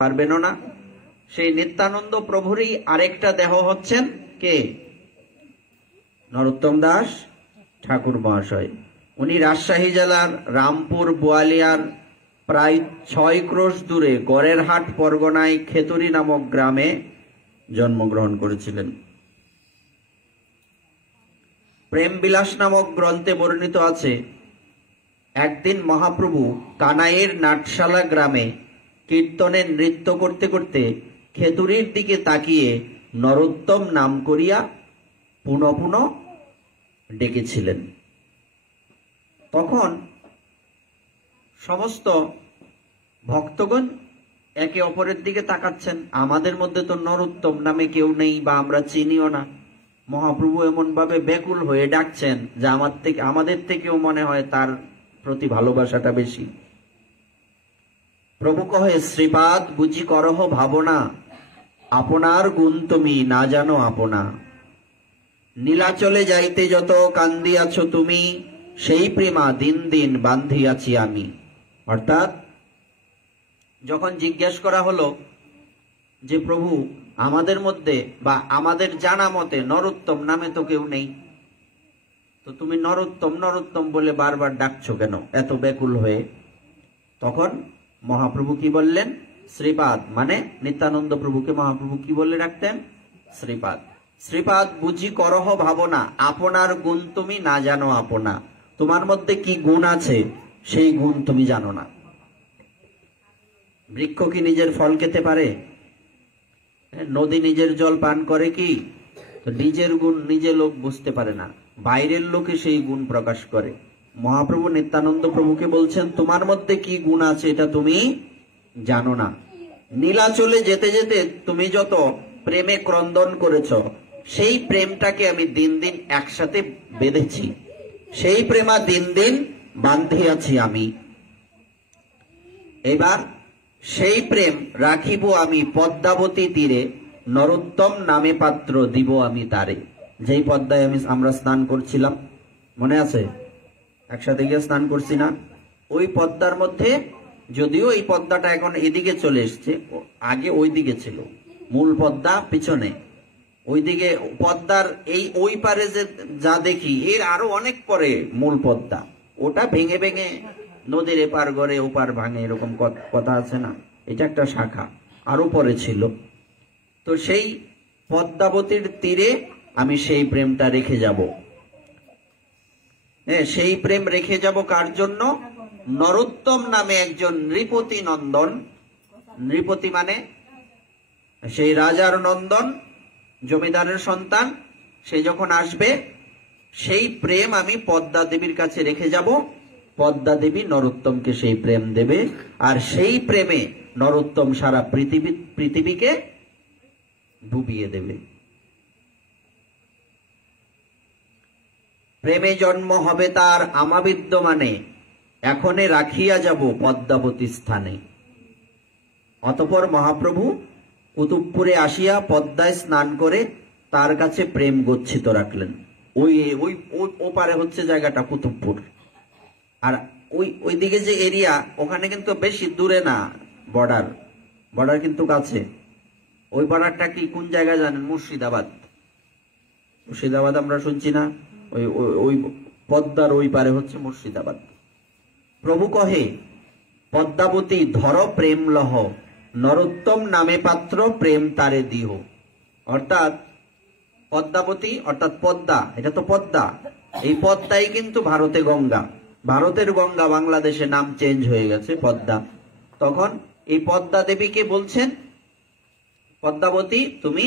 পারবেনও না। সেই নিত্যানন্দ প্রভুরই আরেকটা দেহ হচ্ছেন কে? নরোত্তম দাস ঠাকুর মহাশয়। উনি রাজশাহী জেলার রামপুর বোয়ালিয়ার প্রায় 6 ক্রোশ দূরে গড়েরহাট পরগনায় খেতুরি নামক গ্রামে জন্মগ্রহণ করেছিলেন। প্রেম বিলাস নামক গ্রন্থে বর্ণিত আছে, একদিন মহাপ্রভু কানাইয়ের নাটশালা গ্রামে কীর্তনে নৃত্য করতে করতে খেতুরির দিকে তাকিয়ে নরোত্তম নাম করিয়া পুনঃ পুনঃ ডেকেছিলেন। তখন সমস্ত ভক্তগণ একে অপরের দিকে তাকাচ্ছেন। আমাদের মধ্যে তো নরোত্তম নামে কেউ নেই বা আমরা চিনিও না। মহাপ্রভু এমন ভাবে ব্যাকুল হয়ে ডাকছেন যে আমাদের থেকেও মনে হয় তার প্রতি ভালোবাসাটা বেশি। প্রভু কহে, শ্রীপাদ বুঝি করহ ভাবনা, আপনার গুণ তুমি না জানো আপনা। নীলাচলে যাইতে যত কান্দিয়াছ তুমি, সেই প্রেমা দিন দিন বান্ধিয়াছি আমি। অর্থাৎ যখন জিজ্ঞেস করা হলো যে প্রভু, আমাদের মধ্যে বা আমাদের জানা মতে নরোত্তম নামে তো কেউ নেই, তো তুমি নরোত্তম নরোত্তম বলে বারবার ডাকছো কেন এত ব্যাকুল হয়ে? তখন মহাপ্রভু কি বললেন? শ্রীপাদ, মানে নিত্যানন্দ প্রভুকে মহাপ্রভু কি বলে ডাকতেন? শ্রীপাদ। শ্রীপাদ বুঝি করহ ভাবনা, আপনার গুণ তুমি না জানো আপনা। তোমার মধ্যে কি গুণ আছে সেই গুণ তুমি জানো না। বৃক্ষ কি নিজের ফল খেতে পারে? নদী নিজের জল পান করে কি? তো নিজের গুণ নিজে লোক বুঝতে পারে না, বাইরের লোকে সেই গুণ প্রকাশ করে। মহাপ্রভু নিত্যানন্দ প্রভুকে বলছেন, তোমার মধ্যে কি গুণ আছে এটা তুমি জানো না। নীলাচলে যেতে যেতে তুমি যত প্রেমে ক্রন্দন করেছ, সেই প্রেমটাকে আমি দিন দিন একসাথে বেঁধেছি, সেই প্রেমা দিন দিন বান্ধিয়াছি আমি। এবার সেই প্রেম রাখিব আমি পদ্মাবতী তীরে, নরোত্তম নামে পাত্র দিব আমি তারে। যেই পদ্মায় আমরা স্নান করছিলাম, মনে আছে? একসাথে গিয়ে স্নান করছি না? ওই পদ্মার মধ্যে, যদিও এই পদ্মাটা এখন এদিকে চলে এসছে, আগে ওই দিকে ছিল মূল পদ্মা, পিছনে ওইদিকে পদ্মার ওই পারে যে যা দেখি, এর আরো অনেক পরে মূল পদ্মা। ওটা ভেঙে ভেঙে নদীর এপার গড়ে ওপার ভাঙে, এরকম কথা আছে না? এটা একটা শাখা, আরো পরে ছিল। তো সেই পদ্মাবতীর তীরে আমি সেই প্রেমটা রেখে যাব। সেই প্রেম রেখে যাব কার জন্য? নরোত্তম নামে একজন নৃপতি নন্দন। নৃপতি মানে সেই রাজার নন্দন, জমিদারের সন্তান। সে যখন আসবে, সেই প্রেম আমি পদ্মা দেবীর কাছে রেখে যাব। পদ্মা দেবী নরোত্তমকে সেই প্রেম দেবে, আর সেই প্রেমে নরোত্তম সারা পৃথিবীকে ডুবিয়ে দেবে। প্রেমে জন্ম হবে তার আমাবিদ্যমানে, এখনে রাখিয়া যাব পদ্মাবতী স্থানে। অতঃপর মহাপ্রভু কুতুবপুরে আসিয়া পদ্মায় স্নান করে তার কাছে প্রেম গচ্ছিত রাখলেন। ওপারে হচ্ছে জায়গাটা কুতুবপুর, আর ওইদিকে যে এরিয়া, ওখানে কিন্তু বেশি দূরে না, বর্ডার কিন্তু কাছে। ওই বর্ডারটা কি কোন জায়গায় জানেন? মুর্শিদাবাদ। মুর্শিদাবাদ আমরা শুনছি না? ওই পদ্মার ওই পারে হচ্ছে মুর্শিদাবাদ। প্রভু কহে, পদ্মাবতী ধর প্রেম লহ, নরোত্তম নামে পাত্র প্রেম তারে দিহ। অর্থাৎ পদ্মাবতী অর্থাৎ পদ্মা, এটা তো পদ্মা। এই পদ্মাই কিন্তু ভারতে গঙ্গা। ভারতের গঙ্গা বাংলাদেশে নাম চেঞ্জ হয়ে গেছে পদ্মা। তখন এই পদ্মা দেবীকে বলছেন, পদ্মাবতী তুমি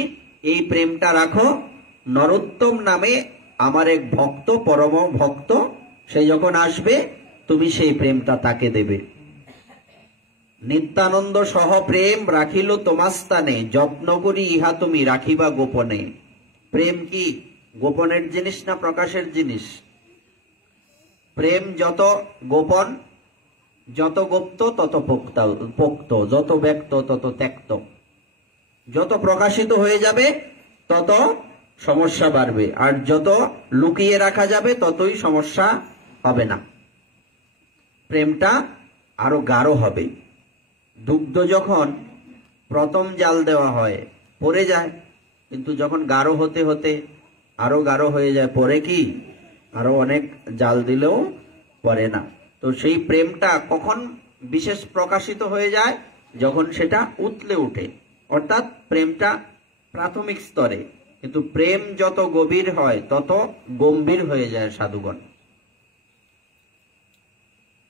এই প্রেমটা রাখো, নরোত্তম নামে আমার এক ভক্ত, পরম ভক্ত, সে যখন আসবে তুমি সেই প্রেমটা তাকে দেবে। নিত্যানন্দ সহ প্রেম রাখিল তোমার স্থানে, যত্ন করি ইহা তুমি রাখিবা গোপনে। প্রেম কি গোপনের জিনিস না প্রকাশের জিনিস? প্রেম যত গোপন, যত গুপ্ত তত পোক্ত, যত ব্যক্ত তত ত্যক্ত। যত প্রকাশিত হয়ে যাবে তত সমস্যা বাড়বে, আর যত লুকিয়ে রাখা যাবে ততই সমস্যা হবে না, প্রেমটা আরো গাঢ় হবে। দুগ্ধ যখন প্রথম জাল দেওয়া হয়, পড়ে যায়, কিন্তু যখন গাঢ় হতে হতে আরো গাঢ় হয়ে যায়, পরে কি আরো অনেক জাল দিলেও পড়ে না। তো সেই প্রেমটা কখন বিশেষ প্রকাশিত হয়ে যায়? যখন সেটা উতলে উঠে, অর্থাৎ প্রেমটা প্রাথমিক স্তরে। কিন্তু প্রেম যত গভীর হয় তত গম্ভীর হয়ে যায় সাধুগণ।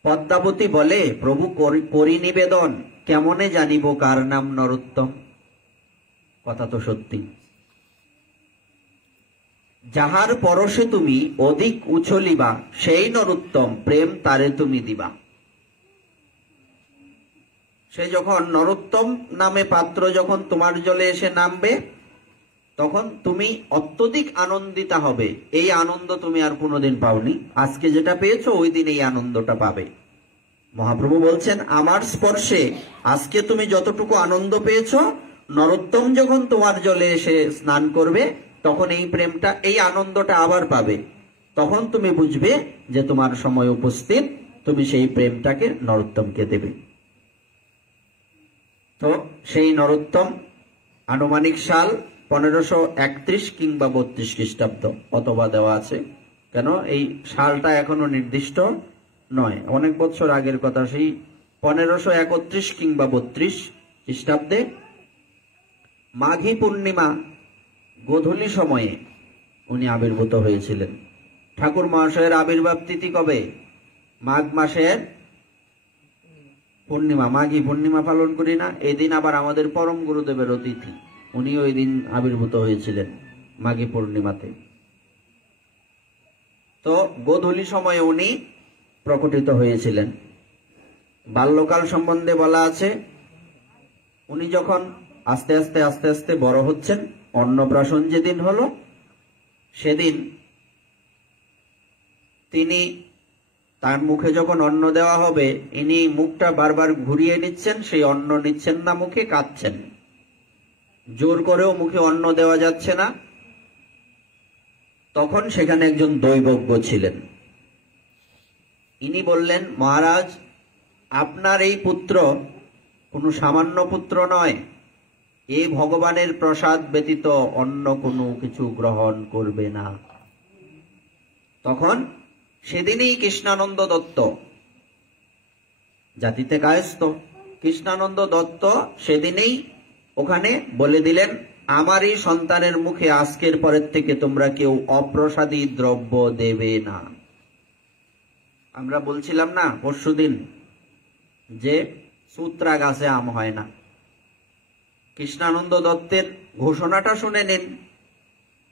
পদ্মাবতী বলে, প্রভু করি নিবেদন, কেমনে জানিব কার নাম নরোত্তম। কথা তো সত্যি। যাহার পরশে তুমি অধিক উছলিবা, সেই নরোত্তম, প্রেম তারে তুমি দিবা। সে যখন নরোত্তম নামে পাত্র যখন তোমার জলে এসে নামবে, তখন তুমি অত্যধিক আনন্দিতা হবে। এই আনন্দ তুমি আর কোনোদিন পাওনি, আজকে যেটা পেয়েছো ওই দিন এই আনন্দটা পাবে। মহাপ্রভু বলছেন, আমার স্পর্শে আজকে তুমি যতটুকু আনন্দ পেয়েছো, নরোত্তম যখন তোমার জলে এসে স্নান করবে, তখন এই প্রেমটা, এই আনন্দটা আবার পাবে। তখন তুমি বুঝবে যে তোমার সময় উপস্থিত, তুমি সেই প্রেমটাকে নরোত্তমকে দেবে। তো সেই নরোত্তম আনুমানিক সাল 1531 কিংবা 32 খ্রিস্টাব্দ অথবা দেওয়া আছে। কেন এই সালটা এখনো নির্দিষ্ট নয়, অনেক বছর আগের কথা। সেই 1531 কিংবা 32 খ্রিস্টাব্দে মাঘী পূর্ণিমা গোধূলি সময়ে উনি আবির্ভূত হয়েছিলেন। ঠাকুর মহাশয়ের আবির্ভাব তিথি কবে? মাঘ মাসের পূর্ণিমা, মাঘী পূর্ণিমা পালন করি না, এই দিন আবার আমাদের পরম গুরুদেবের তিথি। উনি ওই দিন আবির্ভূত হয়েছিলেন মাঘী পূর্ণিমাতে। তো গোধূলি সময়ে উনি প্রকটিত হয়েছিলেন। বাল্যকাল সম্বন্ধে বলা আছে, উনি যখন আস্তে আস্তে আস্তে আস্তে বড় হচ্ছেন, অন্নপ্রাশন যেদিন হলো সেদিন তিনি, তার মুখে যখন অন্ন দেওয়া হবে, ইনি মুখটা বারবার ঘুরিয়ে নিচ্ছেন, সেই অন্ন নিচ্ছেন না মুখে, কাঁদছেন। জোর করেও মুখে অন্ন দেওয়া যাচ্ছে না। তখন সেখানে একজন দৈবজ্ঞ ছিলেন। ইনি বললেন, মহারাজ, আপনার এই পুত্র কোনো সামান্য পুত্র নয়, এই ভগবানের প্রসাদ ব্যতীত অন্য কোনো কিছু গ্রহণ করবে না। তখন সেদিনই কৃষ্ণানন্দ দত্ত, জাতিতে কায়স্থ কৃষ্ণানন্দ দত্ত, সেদিনেই ওখানে বলে দিলেন, আমারই সন্তানের মুখে আজকের পরের থেকে তোমরা কেউ অপ্রসাদী দ্রব্য দেবে না। আমরা বলছিলাম না পরশুদিন যে সূত্রা গাছে আম হয় না। কৃষ্ণানন্দ দত্তের ঘোষণাটা শুনে নিন।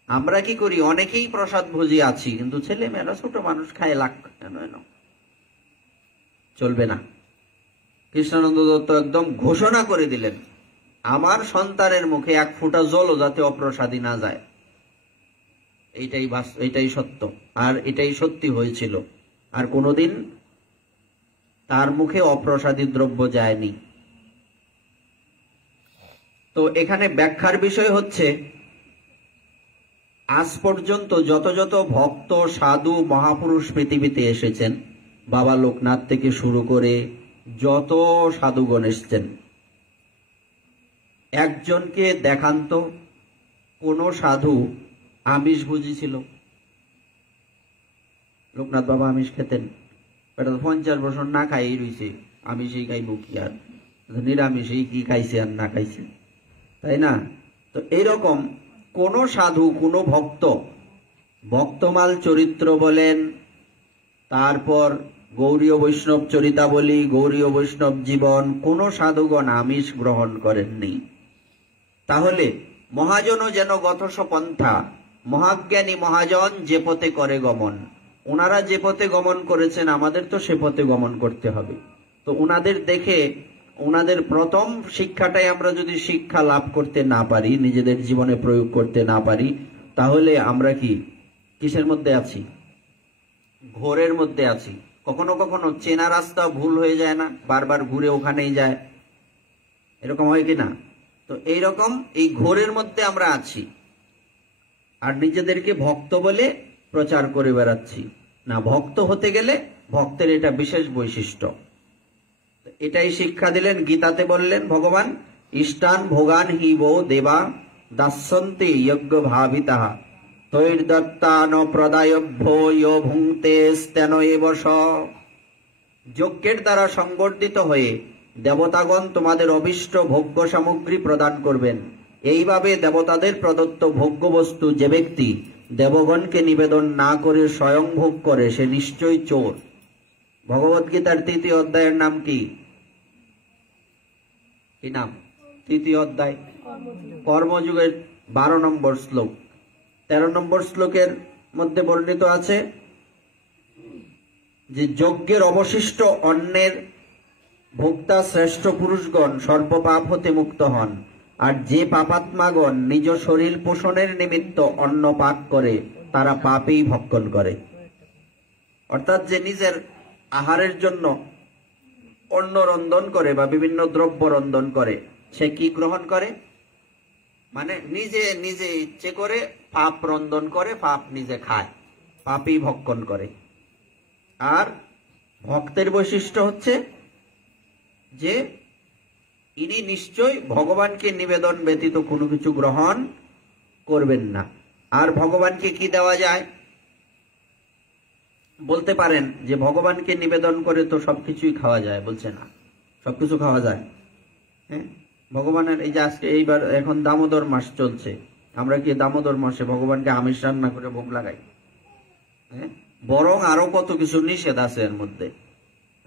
আমরা কি করি? অনেকেই প্রসাদ ভোজি আছি, কিন্তু ছেলে মেয়েরা, ছোট মানুষ খায়, লাখ চলবে না। কৃষ্ণানন্দ দত্ত একদম ঘোষণা করে দিলেন, আমার সন্তানের মুখে এক ফোঁটা জলও যাতে অপ্রসাদী না যায়। এইটাই সত্য, আর এটাই সত্যি হয়েছিল। আর কোনোদিন তার মুখে অপ্রসাদী দ্রব্য যায়নি। তো এখানে ব্যাখ্যার বিষয় হচ্ছে, আজ পর্যন্ত যত যত ভক্ত সাধু মহাপুরুষ পৃথিবীতে এসেছেন, বাবা লোকনাথ থেকে শুরু করে যত সাধুগণ এসেছেন, একজনকে দেখান তো কোন সাধু আমিষ ভুজি ছিল? লোকনাথ বাবা আমিষ খেতেন? এটা তো 50 বছর না খাই রয়েছে, আমিষই খাইব কি আর, নিরামিষই কি খাইছে আর না খাইছে, তাই না? তো এইরকম কোন সাধু, কোন ভক্ত, ভক্তমাল চরিত্র বলেন, তারপর গৌরীয় বৈষ্ণব চরিতাবলী, গৌরীয় বৈষ্ণব জীবন, কোন সাধুগণ আমিষ গ্রহণ করেননি। তাহলে মহাজন যেন গতস পন্থা, মহাজ্ঞানী মহাজন যে পথে করে গমন। ওনারা যে পথে গমন করেছেন, আমাদের তো সে পথে গমন করতে হবে। তো ওনাদের দেখে, ওনাদের প্রথম শিক্ষাটাই আমরা যদি শিক্ষা লাভ করতে না পারি, নিজেদের জীবনে প্রয়োগ করতে না পারি, তাহলে আমরা কি কিসের মধ্যে আছি? ঘোরের মধ্যে আছি। কখনো কখনো চেনা রাস্তা ভুল হয়ে যায় না, বারবার ঘুরে ওখানেই যায়, এরকম হয় কিনা? তো এইরকম এই ঘোরের মধ্যে আমরা আছি, আর নিজেদেরকে ভক্ত বলে প্রচার করে বেড়াচ্ছি। না, ভক্ত হতে গেলে ভক্তের এটা বিশেষ বৈশিষ্ট্য। এটাই শিক্ষা দিলেন, গীতাতে বললেন ভগবান, ইষ্টান ভোগান হি वो দেবা দাস্যন্তে যজ্ঞ ভাবিতাঃ তৈর্দত্তান প্রদায়ভ্যো ইয় ভুঙ্ক্তে স্তেন এব স। যজ্ঞের দ্বারা সংবর্ধিত হয়ে দেবতাগণ তোমাদের অভিষ্ট ভোগ্য সামগ্রী প্রদান করবেন। এইভাবে দেবতাদের প্রদত্ত ভোগ্য বস্তু যে ব্যক্তি দেবগণকে নিবেদন না করে স্বয়ং ভোগ করে সে নিশ্চয়ই চোর। ভগবদ্গীতার 3য় অধ্যায়ের নাম কি? কি নাম? 3য় অধ্যায় কর্মযুগের 12 নম্বর শ্লোক। 13 নম্বর শ্লোকের মধ্যে বর্ণিত আছে যে যজ্ঞের অবশিষ্ট অন্নের ভোক্তা শ্রেষ্ঠ পুরুষগণ সর্বপাপ হতে মুক্ত হন, আর যে পাপাত্মাগণ নিজ শরীর পোষণের নিমিত্ত অন্ন পাক করে তারা পাপেই ভক্ষণ করে। অর্থাৎ যে নিজের আহারের জন্য অন্ন রন্ধন করে বা বিভিন্ন দ্রব্য রন্ধন করে সে কি গ্রহণ করে? মানে নিজে নিজে ইচ্ছে করে পাপ রন্ধন করে, পাপ নিজে খায়, পাপই ভক্ষণ করে। আর ভক্তের বৈশিষ্ট্য হচ্ছে যে ইনি নিশ্চয় ভগবানকে নিবেদন ব্যতীত কোনো কিছু গ্রহণ করবেন না। আর ভগবানকে কি দেওয়া যায়? বলতে পারেন যে ভগবানকে নিবেদন করে তো সবকিছুই খাওয়া যায়, বলছে না সবকিছু খাওয়া যায়। হ্যাঁ, ভগবানের এই যে আজকে এইবার এখন দামোদর মাস চলছে, আমরা কি দামোদর মাসে ভগবানকে আমিষ রান্না করে ভোগ লাগাই? হ্যাঁ, বরং আরো কত কিছু নিষেধ আছে এর মধ্যে।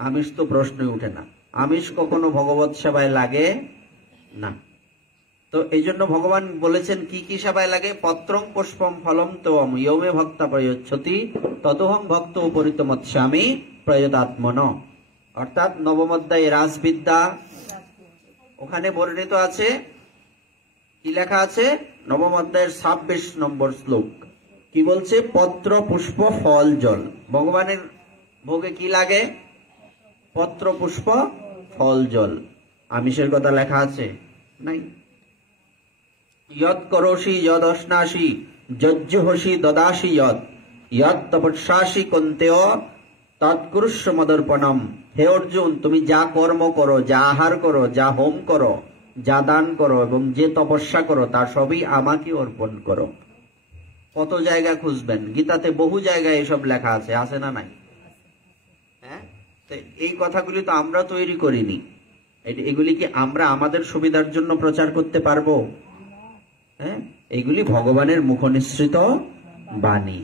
আমিষ তো প্রশ্নই উঠে না, আমিষ কখনো ভগবত সেবায় লাগে না। তো এই জন্য ভগবান বলেছেন কি কি সেবায় লাগে? পত্রং পুষ্পম ফলম তম ইয়মে ভক্তা প্রয়োচ্ছতি ততহং ভক্ত উপরিতমৎস্বামী প্রয়তাত্মন। অর্থাৎ নবম অধ্যায় রাসবিদ্যা, ওখানে বর্ণিত আছে কি লেখা আছে? নবম অধ্যায়ের 26 নম্বর শ্লোক কি বলছে? পত্র পুষ্প ফল জল। ভগবানের ভোগে কি লাগে? পত্র পুষ্প ফল জল। আমিষের কথা লেখা আছে? নাই। ইয়ৎ করোষি যদ অশ্নাসি যজ্জুহসি দদাসি যৎ ইয়ৎ তপস্যাসি কন্তেয় তৎকুরুষ্য মদর্পণম। হে অর্জুন, তুমি যা কর্ম করো, যা আহার করো, যা হোম করো, যা দান করো এবং যে তপস্যা করো তার সবই আমাকে অর্পণ করো। কত জায়গা খুঁজবেন, গীতাতে বহু জায়গায় এসব লেখা আছে, আছে না নাই? হ্যাঁ, এই কথাগুলি তো আমরা তৈরি করিনি। এগুলি কি আমরা আমাদের সুবিধার জন্য প্রচার করতে পারবো? হ্যাঁ, এগুলি ভগবানের মুখনিসৃত বাণী।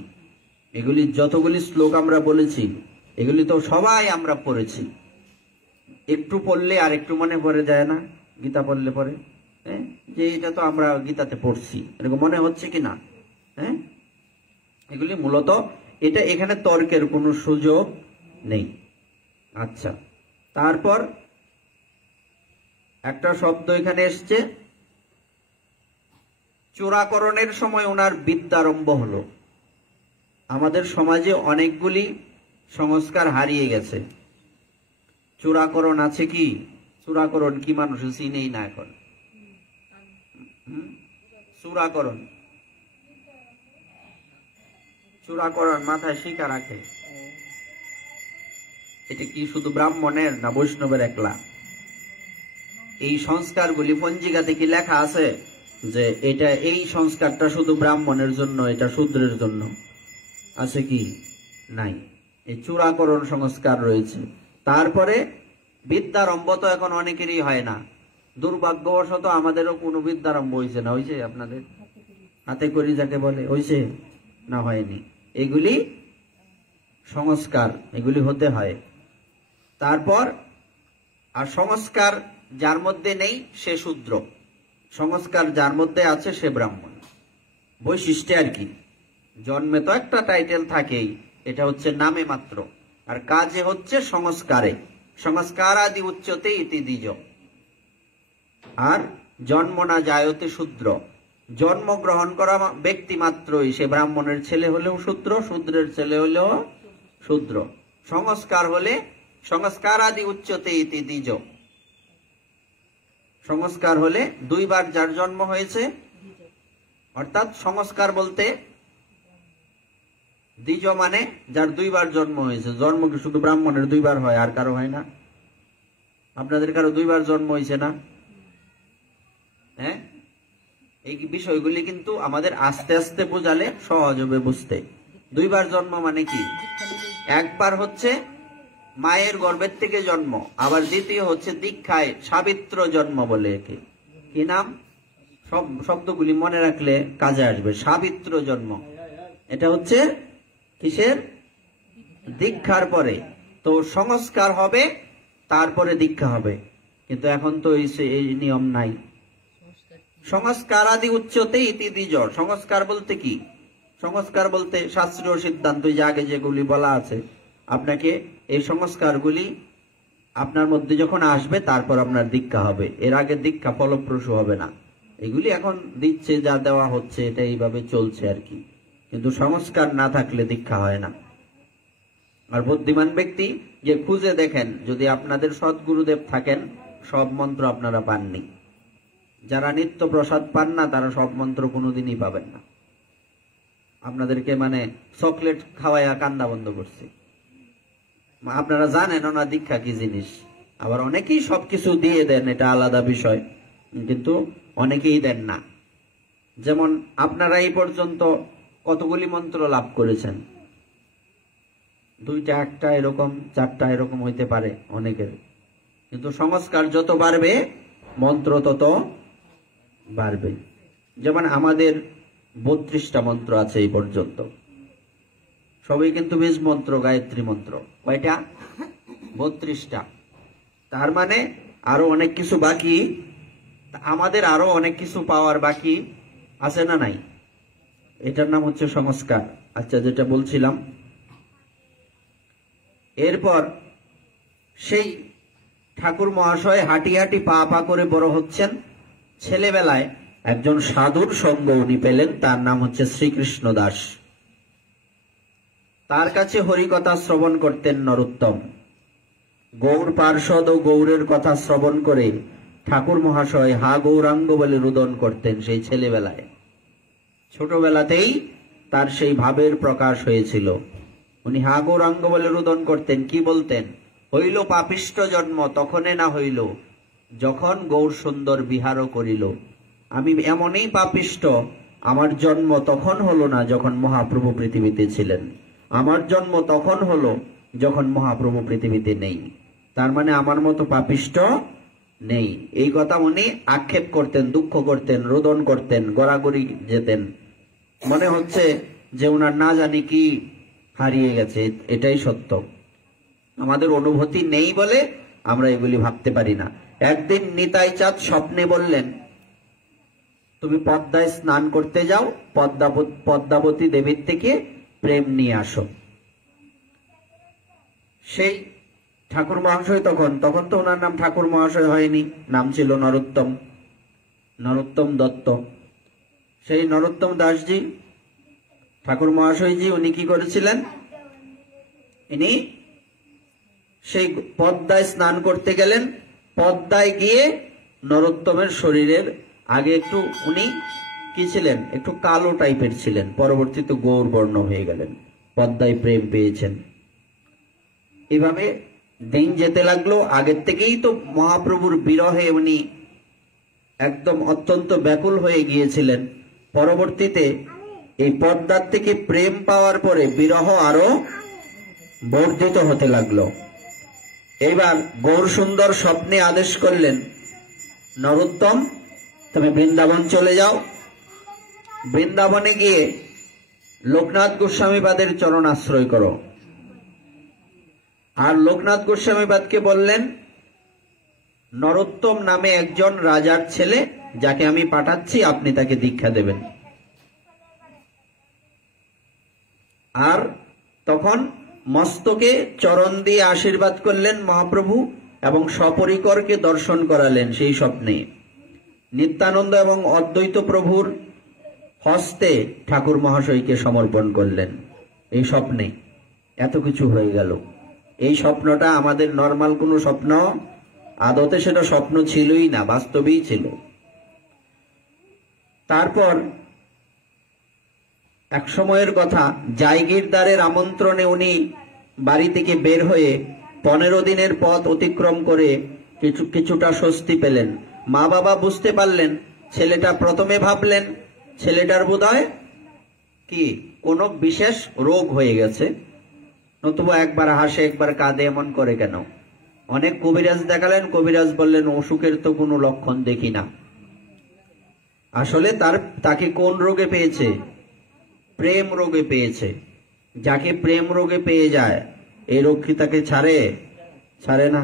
এগুলি যতগুলি শ্লোক আমরা বলেছি এগুলি তো সবাই আমরা পড়েছি। একটু পড়লে আর একটু মনে পড়ে যায় না? গীতা পড়লে পরে হ্যাঁ, যে এটা তো আমরা গীতাতে পড়ছি, এরকম মনে হচ্ছে কি না? হ্যাঁ, এগুলি মূলত এটা, এখানে তর্কের কোনো সুযোগ নেই। আচ্ছা, তারপর একটা শব্দ এখানে এসছে, চোরাকরণের সময় ওনার বিদ্যারম্ভ হলো। আমাদের সমাজে অনেকগুলি সংস্কার হারিয়ে গেছে। চোরাকরণ আছে কি? চোরাকরণ কি মানুষ চিনেই না এখন। চোরাকরণ, চোরাকরণ মাথায় শিখা রাখে। এটা কি শুধু ব্রাহ্মণের না বৈষ্ণবের একলা? এই সংস্কারগুলি পঞ্জিকাতে কি লেখা আছে যে এটা, এই সংস্কারটা শুধু ব্রাহ্মণের জন্য, এটা শূদ্রের জন্য? আছে কি? নাই। এই চূড়াকরণ সংস্কার রয়েছে। তারপরে বিদ্যারম্ভ তো এখন অনেকেরই হয় না। দুর্ভাগ্যবশত আমাদেরও কোনো বিদ্যারম্ভ হয়েছে না। হয়েছে আপনাদের? হাতে করি যাকে বলে, হয়েছে না হয়নি? এগুলি সংস্কার, এগুলি হতে হয়। তারপর আর সংস্কার যার মধ্যে নেই সে শূদ্র, সংস্কার যার মধ্যে আছে সে ব্রাহ্মণ। বৈশিষ্ট্য আর কি, জন্মে তো একটা টাইটেল থাকেই, এটা হচ্ছে নামে মাত্র, আর কাজে হচ্ছে সংস্কারে। সংস্কার আদি উচ্চতে ইতি দ্বিজ। আর জন্ম না জায়তে শূদ্র, জন্ম গ্রহণ করা ব্যক্তি মাত্রই সে ব্রাহ্মণের ছেলে হলেও শূদ্র, শূদ্রের ছেলে হলেও শূদ্র। সংস্কার হলে সংস্কার আদি উচ্চতে ইতি দ্বিজ। সংস্কার হলে দুইবার যার জন্ম হয়েছে, অর্থাৎ সংস্কার বলতে দ্বিজ মানে যার দুইবার জন্ম হয়েছে। জন্ম কি শুধু ব্রাহ্মণের দুইবার হয়, আর কারো হয় না? আপনাদের কারো দুইবার জন্ম হয়েছে না? হ্যাঁ, এই বিষয়গুলি কিন্তু আমাদের আস্তে আস্তে বোঝালে সহজ হবে বুঝতে। 2 বার জন্ম মানে কি? একবার হচ্ছে মায়ের গর্ভের থেকে জন্ম, আবার দ্বিতীয় হচ্ছে দীক্ষায় সাবিত্র জন্ম বলে। একে কি নাম? সব শব্দগুলি মনে রাখলে কাজে আসবে। সাবিত্র জন্ম, এটা হচ্ছে কিসের? দীক্ষার পরে। তো সংস্কার হবে, তারপরে দীক্ষা হবে, কিন্তু এখন তো এই নিয়ম নাই। সংস্কার আদি উচ্চতে ইতি দ্বিজ। সংস্কার বলতে কি? সংস্কার বলতে শাস্ত্রীয় সিদ্ধান্ত, যে আগে যেগুলি বলা আছে, আপনাকে এই সংস্কারগুলি আপনার মধ্যে যখন আসবে তারপর আপনার দীক্ষা হবে। এর আগে দীক্ষা ফলপ্রসূ হবে না। এগুলি এখন দিচ্ছে, যা দেওয়া হচ্ছে এটা এইভাবে চলছে আর কি, কিন্তু সংস্কার না থাকলে দীক্ষা হয় না। আর বুদ্ধিমান ব্যক্তি যে খুঁজে দেখেন, যদি আপনাদের সদ্গুরুদেব থাকেন, সব মন্ত্র আপনারা পাননি। যারা নিত্য প্রসাদ পান না তারা সব মন্ত্র কোনোদিনই পাবেন না। আপনাদেরকে মানে চকলেট খাওয়াইয়া কান্দা বন্ধ করছে। আপনারা জানেন না দীক্ষা কি জিনিস। আবার অনেকেই সবকিছু দিয়ে দেন, এটা আলাদা বিষয়, কিন্তু অনেকেই দেন না। যেমন আপনারা এই পর্যন্ত কতগুলি মন্ত্র লাভ করেছেন? 2টা, 1টা, এরকম 4টা, এরকম হইতে পারে অনেকের। কিন্তু সংস্কার যত বাড়বে মন্ত্র তত বাড়বে। যেমন আমাদের 32টা মন্ত্র আছে এই পর্যন্ত, সবই কিন্তু বীজ মন্ত্র, গায়ত্রী মন্ত্র। কয়টা? 32টা। তার মানে আরো অনেক কিছু বাকি, আমাদের আরো অনেক কিছু পাওয়ার বাকি আছে না নাই? এটার নাম হচ্ছে সংস্কার। আচ্ছা, যেটা বলছিলাম, এরপর সেই ঠাকুর মহাশয় হাঁটি হাঁটি পা পা করে বড় হচ্ছেন। ছেলেবেলায় একজন সাধুর সঙ্গ উনি পেলেন, তার নাম হচ্ছে শ্রীকৃষ্ণ দাস। তার কাছে হরিকথা শ্রবণ করতেন নরোত্তম। গৌর পার্ষদ ও গৌরের কথা শ্রবণ করে ঠাকুর মহাশয় হা গৌরাঙ্গ বলে রুদন করতেন। সেই ছেলেবেলায়, ছোটবেলাতেই তার সেই ভাবের প্রকাশ হয়েছিল। উনি হা গৌরাঙ্গ বলে রুদন করতেন। কি বলতেন? হইল পাপিষ্ট জন্ম তখনে না হইল, যখন গৌর সুন্দর বিহারও করিল। আমি এমনই পাপিষ্ট, আমার জন্ম তখন হলো না যখন মহাপ্রভু পৃথিবীতে ছিলেন। আমার জন্ম তখন হলো যখন মহাপ্রভু পৃথিবীতে নেই। তার মানে আমার মতো পাপিষ্ট নেই। এই কথা উনি আক্ষেপ করতেন, দুঃখ করতেন, রোদন করতেন, গড়াগড়ি যেতেন। মনে হচ্ছে যে উনার না জানি কি হারিয়ে গেছে। এটাই সত্য। আমাদের অনুভূতি নেই বলে আমরা এগুলি ভাবতে পারি না। একদিন নিতাই চাঁদ স্বপ্নে বললেন, তুমি পদ্মায় স্নান করতে যাও, পদ্মাবতী দেবীর থেকে প্রেম নিয়ে আসো। সেই ঠাকুর মহাশয় তখন তো ওনার নাম ঠাকুর মহাশয় হয়নি, নাম ছিল নরোত্তম দত্ত। সেই নরোত্তম দাসজি, ঠাকুর মহাশয়জি, উনি কি করেছিলেন? ইনি সেই পদ্মায় স্নান করতে গেলেন। পদ্মায় গিয়ে নরোত্তমের শরীরের আগে একটু উনি কি ছিলেন? একটু কালো টাইপের ছিলেন, পরবর্তীতে গৌর বর্ণ হয়ে গেলেন। পদ্মায় প্রেম পেয়েছেন। এভাবে দিন যেতে লাগলো। আগের থেকেই তো মহাপ্রভুর বিরহে উনি একদম অত্যন্ত ব্যাকুল হয়ে গিয়েছিলেন। পরবর্তীতে এই পদ্মার থেকে প্রেম পাওয়ার পরে বিরহ আরো বর্ধিত হতে লাগলো। এবার গৌর সুন্দর স্বপ্নে আদেশ করলেন, নরোত্তম তুমি বৃন্দাবন চলে যাও। বৃন্দাবনে গিয়ে লোকনাথ গোস্বামীপাদের চরণ আশ্রয় করো। আর লোকনাথ গোস্বামীপাদকে বললেন, নরোত্তম নামে একজন রাজার ছেলে, যাকে আমি পাঠাচ্ছি, আপনি তাকে দীক্ষা দেবেন। আর তখন মস্তকে চরণ দিয়ে আশীর্বাদ করলেন মহাপ্রভু এবং সপরিকরকে দর্শন করালেন সেই স্বপ্নে। নিত্যানন্দ এবং অদ্বৈত প্রভুর হস্তে ঠাকুর মহাশয়কে সমর্পণ করলেন এই স্বপ্নে। এত কিছু হয়ে গেল। এই স্বপ্নটা আমাদের নর্মাল কোনো স্বপ্ন, আদতে সেটা স্বপ্ন ছিলই না, বাস্তবেই ছিল। তারপর এক সময়ের কথা, জায়গিরদারের আমন্ত্রণে উনি বাড়ি থেকে বের হয়ে 15 দিনের পথ অতিক্রম করে কিছুটা স্বস্তি পেলেন। মা বাবা বুঝতে পারলেন ছেলেটা প্রথমে ভাবলেন ছেলেটার বোধহয় কি কোনো বিশেষ রোগ হয়ে গেছে, নতুবা একবার হাসে একবার কাঁদে এমন করে কেন। অনেক কবিরাজ দেখালেন, কবিরাজ বললেন অসুখের তো কোনো লক্ষণ দেখি না। আসলে তাকে কোন রোগে পেয়েছে? প্রেম রোগে পেয়েছে। যাকে প্রেম রোগে পেয়ে যায় এই রোগ কি তাকে ছাড়ে না।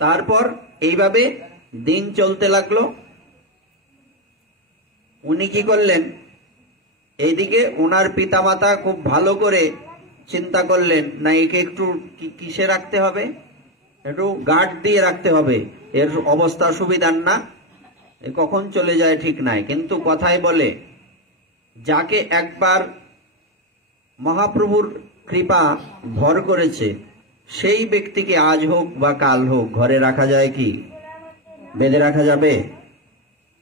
তারপর এইভাবে দিন চলতে লাগলো। উনি কি করলেন, এইদিকে ওনার পিতামাতা খুব ভালো করে চিন্তা করলেন, না একে একটু কিসে রাখতে হবে, একটু গার্ড দিয়ে রাখতে হবে, এর অবস্থা সুবিধার না, কখন চলে যায় ঠিক নাই। কিন্তু কথায় বলে যাকে একবার মহাপ্রভুর কৃপা ভর করেছে সেই ব্যক্তিকে আজ হোক বা কাল হোক ঘরে রাখা যায় কি? বেঁধে রাখা যাবে?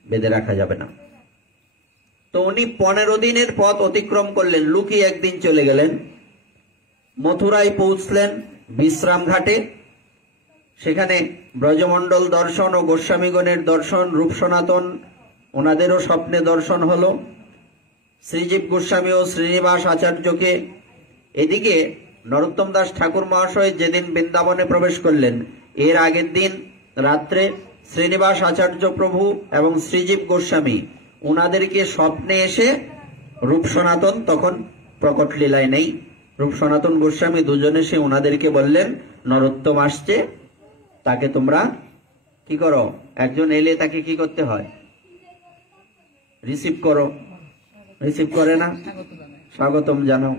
বেঁধে রাখা যাবে না। তো উনি 15 দিনের পথ অতিক্রম করলেন, লুকিয়ে একদিন চলে গেলেন, মথুরায় পৌঁছলেন বিশ্রাম ঘাটে। সেখানে ব্রজমণ্ডল দর্শন ও গোস্বামীগণের দর্শন, রূপ সনাতন ওনাদেরও স্বপ্নে দর্শন হলো। শ্রীজীব গোস্বামী ও শ্রীনিবাস আচার্যকে, এদিকে নরোত্তম দাস ঠাকুর মহাশয় যেদিন বৃন্দাবনে প্রবেশ করলেন এর আগের দিন রাত্রে শ্রীনিবাস আচার্য প্রভু এবং শ্রীজীব গোস্বামী ওনাদেরকে স্বপ্নে এসে রূপ সনাতন তখন প্রকট লীলায় নেই, রূপ সনাতন গোস্বামী দুজনে এসে ওনাদেরকে বললেন নরোত্তম আসছে, তাকে তোমরা কি করো, একজন এলে তাকে কি করতে হয়? রিসিভ করো। রিসিভ করে না? স্বাগতম জানাও।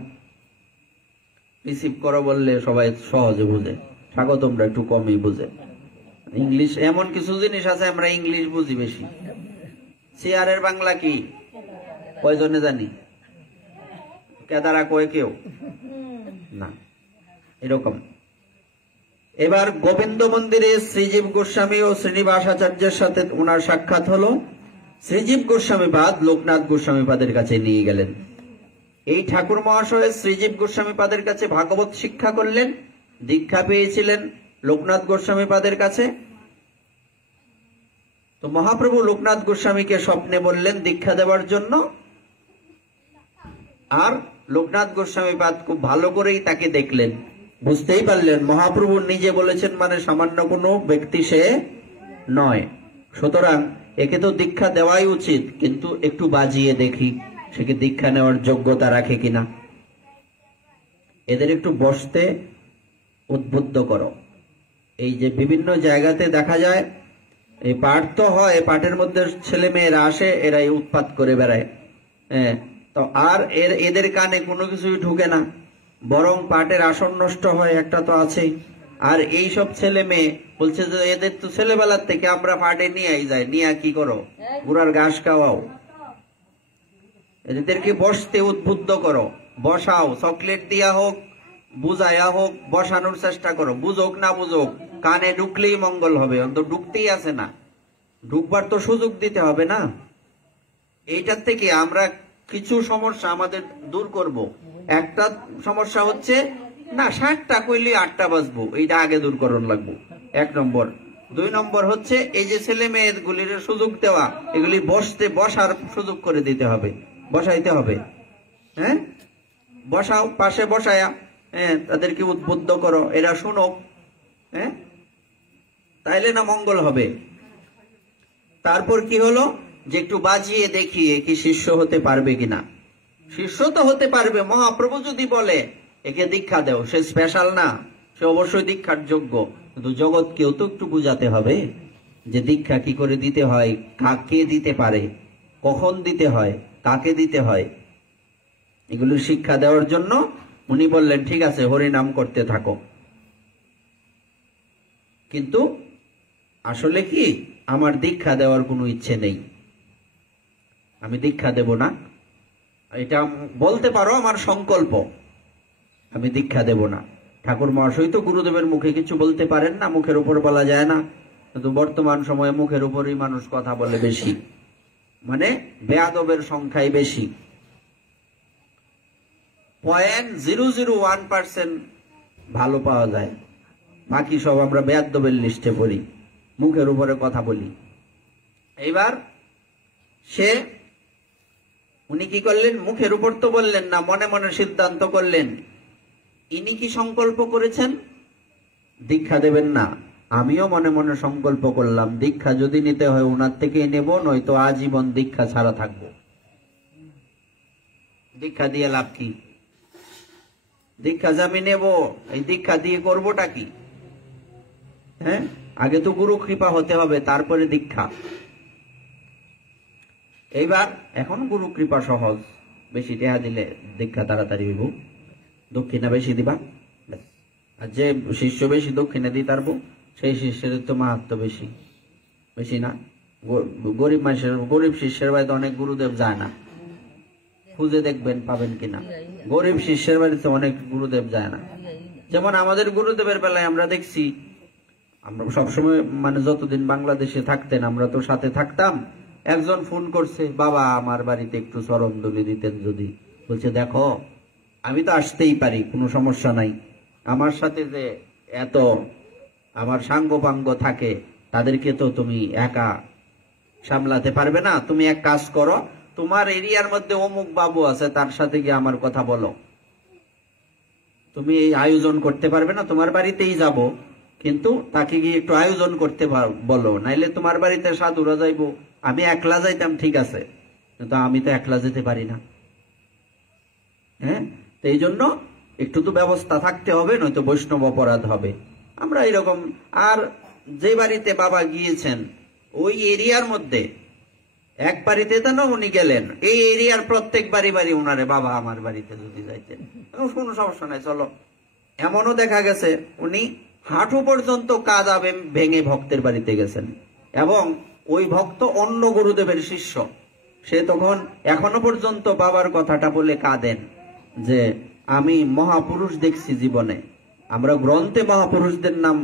রিসিভ করো বললে সবাই সহজে বুঝে, স্বাগতমরা একটু কমই বুঝে। ইংলিশ এমন কিছু জিনিস আছে আমরা ইংলিশ বুঝি বেশি। চেয়ারের বাংলা কি কয়জনে জানি? কেদারা কয় কেউ না, এরকম। এবার গোবিন্দ মন্দিরে শ্রীজীব গোস্বামী ও শ্রীনিবাস আচার্যের সাথে ওনার সাক্ষাৎ হলো। শ্রীজীব গোস্বামী পাদ লোকনাথ গোস্বামী পাদের কাছে নিয়ে গেলেন। এই ঠাকুর মহাশয় শ্রীজীব গোস্বামী পাদের কাছে ভাগবত শিক্ষা করলেন, দীক্ষা পেয়েছিলেন লোকনাথ গোস্বামী পাদের কাছে। তো মহাপ্রভু লোকনাথ গোস্বামীকে স্বপ্নে বললেন দীক্ষা দেওয়ার জন্য, আর লোকনাথ গোস্বামী পাদ খুব ভালো করেই তাকে দেখলেন, বুঝতেই পারলেন মহাপ্রভু নিজে বলেছেন মানে সামান্য কোনো ব্যক্তি সে নয়, সুতরাং একে তো দীক্ষা দেওয়াই উচিত, কিন্তু একটু বাজিয়ে দেখি সে কি দীক্ষা নেওয়ার যোগ্যতা রাখে কিনা। এদের একটু বসতে উদ্বুদ্ধ করো। এই যে বিভিন্ন জায়গাতে দেখা যায় এই পাঠ তো হয়, পাঠের মধ্যে ছেলে মেয়েরা আসে, এরাই উৎপাত করে বেড়ায়, তো আর এদের কানে কোনো কিছুই ঢুকে না, বরং পাঠের আসন নষ্ট হয়, একটা তো আছেই। আর এই সব ছেলে মেয়ে বলছে যে এদের তো ছেলেবেলার থেকে আমরা পাঠে নিয়ে যাই, নিয়ে কি করো, গুড়ার ঘাস খাওয়াও, এদেরকে বসতে উদ্বুদ্ধ করো, বসাও, চকলেট দিয়া হোক বুঝাইয়া হোক বসানোর চেষ্টা করো, বুঝোক না বুঝোক কানে ঢুকলেই মঙ্গল হবে, অন্তত ঢুকতেই আছে না, ঢুকবার তো সুযোগ দিতে হবে না। এইটার থেকে আমরা কিছু সমস্যা আমাদের দূর করব। একটা সমস্যা হচ্ছে না 60টা কইলে 8টা বাজবো, এইটা আগে দূর করণ লাগবো, 1 নম্বর। 2 নম্বর হচ্ছে এই যে ছেলে মেয়েগুলির সুযোগ দেওয়া, এগুলি বসার সুযোগ করে দিতে হবে, বসাইতে হবে। হ্যাঁ, বসাও, পাশে বসায়া তাদেরকে উদ্বুদ্ধ করো, এরা শুনুক, তাইলে না মঙ্গল হবে। তারপর কি হলো যে একটু বাজিয়ে দেখিয়ে কি শিষ্য হতে পারবে কিনা। শিষ্য তো হতে পারবে, মহাপ্রভু যদি বলে একে দীক্ষা দেও, সে স্পেশাল না, সে অবশ্যই দীক্ষার যোগ্য, কিন্তু জগৎকেও তো একটু বুঝাতে হবে যে দীক্ষা কি করে দিতে হয়, কাকে দিতে পারে, কখন দিতে হয়, কাকে দিতে হয়, এগুলো শিক্ষা দেওয়ার জন্য উনি বললেন ঠিক আছে হরিনাম করতে থাকো। কিন্তু আসলে কি আমার দীক্ষা দেওয়ার কোনো ইচ্ছে নেই, আমি দীক্ষা দেব না, এটা বলতে পারো আমার সংকল্প, আমি দীক্ষা দেব না। ঠাকুর মহাশয় তো গুরুদেবের মুখে কিছু বলতে পারেন না, মুখের উপর বলা যায় না, কিন্তু বর্তমান সময়ে মুখের উপরই মানুষ কথা বলে বেশি, মানে বেয়াদবের সংখ্যাই বেশি। 0.001% ভালো পাওয়া যায়, বাকি সব আমরা বেয়াদবের লিস্টে পড়ি, মুখের উপরে কথা বলি। এইবার সে উনি কি করলেন, মুখের উপর তো বললেন না, মনে মনে সিদ্ধান্ত করলেন। ইনি কি সংকল্প করেছেন, দীক্ষা দেবেন না। আমিও মনে মনে সংকল্প করলাম, দীক্ষা যদি নিতে হয় ওনার থেকেই নেব, নয়তো আজীবন দীক্ষা ছাড়া থাকবো। দীক্ষা দিয়ে লাভ কি? দীক্ষা যে আমি নেব, এই দীক্ষা দিয়ে করবোটা কি? হ্যাঁ, আগে তো গুরু কৃপা হতে হবে, তারপরে দীক্ষা। এইবার এখন গুরু কৃপা সহজ, বেশি টেহা দিলে দীক্ষা তাড়াতাড়ি হইব, দক্ষিণা বেশি দিবা। আর যে শিষ্য বেশি দক্ষিণা দিতে পারবো সেই শিষ্যের তো মাহাত্ম বেশি, বেশি না? গরিব মানুষের, গরিব শিষ্যের বাড়িতে অনেক গুরুদেব যায় না, খুঁজে দেখবেন পাবেন কিনা। গরিব শিষ্যের বাড়িতে অনেক গুরুদেব যায় না। যেমন আমাদের গুরুদেবের বেলায় আমরা দেখছি, আমরা সবসময় মানে যতদিন বাংলাদেশে থাকতেন আমরা তো সাথে থাকতাম। একজন ফোন করছে, বাবা আমার বাড়িতে একটু চরণদুলি দিতেন যদি। বলছে দেখো আমি তো আসতেই পারি, কোনো সমস্যা নাই, আমার সাথে যে এত আমার সাঙ্গ পাঙ্গ থাকে তাদেরকে তো তুমি একা সামলাতে পারবে না। তুমি এক কাজ করো, তোমার এরিয়ার মধ্যে অমুক বাবু আছে, তার সাথে গিয়ে আমার কথা বলো। তুমি এই আয়োজন করতে পারবে না, তোমার বাড়িতেই যাব, কিন্তু তাকে গিয়ে একটু আয়োজন করতে বলো, নাইলে তোমার বাড়িতে সাধুরা যাইবো। আমি একলা যাইতাম ঠিক আছে, কিন্তু আমি তো একলা যেতে পারি না। হ্যাঁ, তো এই জন্য একটু তো ব্যবস্থা থাকতে হবে, নয়তো বৈষ্ণব অপরাধ হবে। আমরা এরকম, আর যে বাড়িতে বাবা গিয়েছেন ওই এরিয়ার মধ্যে এক বাড়িতে তো না উনি গেলেন, এই এরিয়ার প্রত্যেক বাড়ি বাড়ি উনারে বাবা আমার বাড়িতে যদি যাইতেন কোনো সমস্যা নাই চলো। এমনও দেখা গেছে উনি হাঁটু পর্যন্ত কাদা ভেঙে ভক্তের বাড়িতে গেছেন, এবং ওই ভক্ত অন্য গুরুদেবের শিষ্য। সে তখন এখনো পর্যন্ত বাবার কথাটা বলে কাঁদেন যে আমি মহাপুরুষ দেখছি জীবনে। আমরা গ্রন্থে মহাপুরুষদের নাম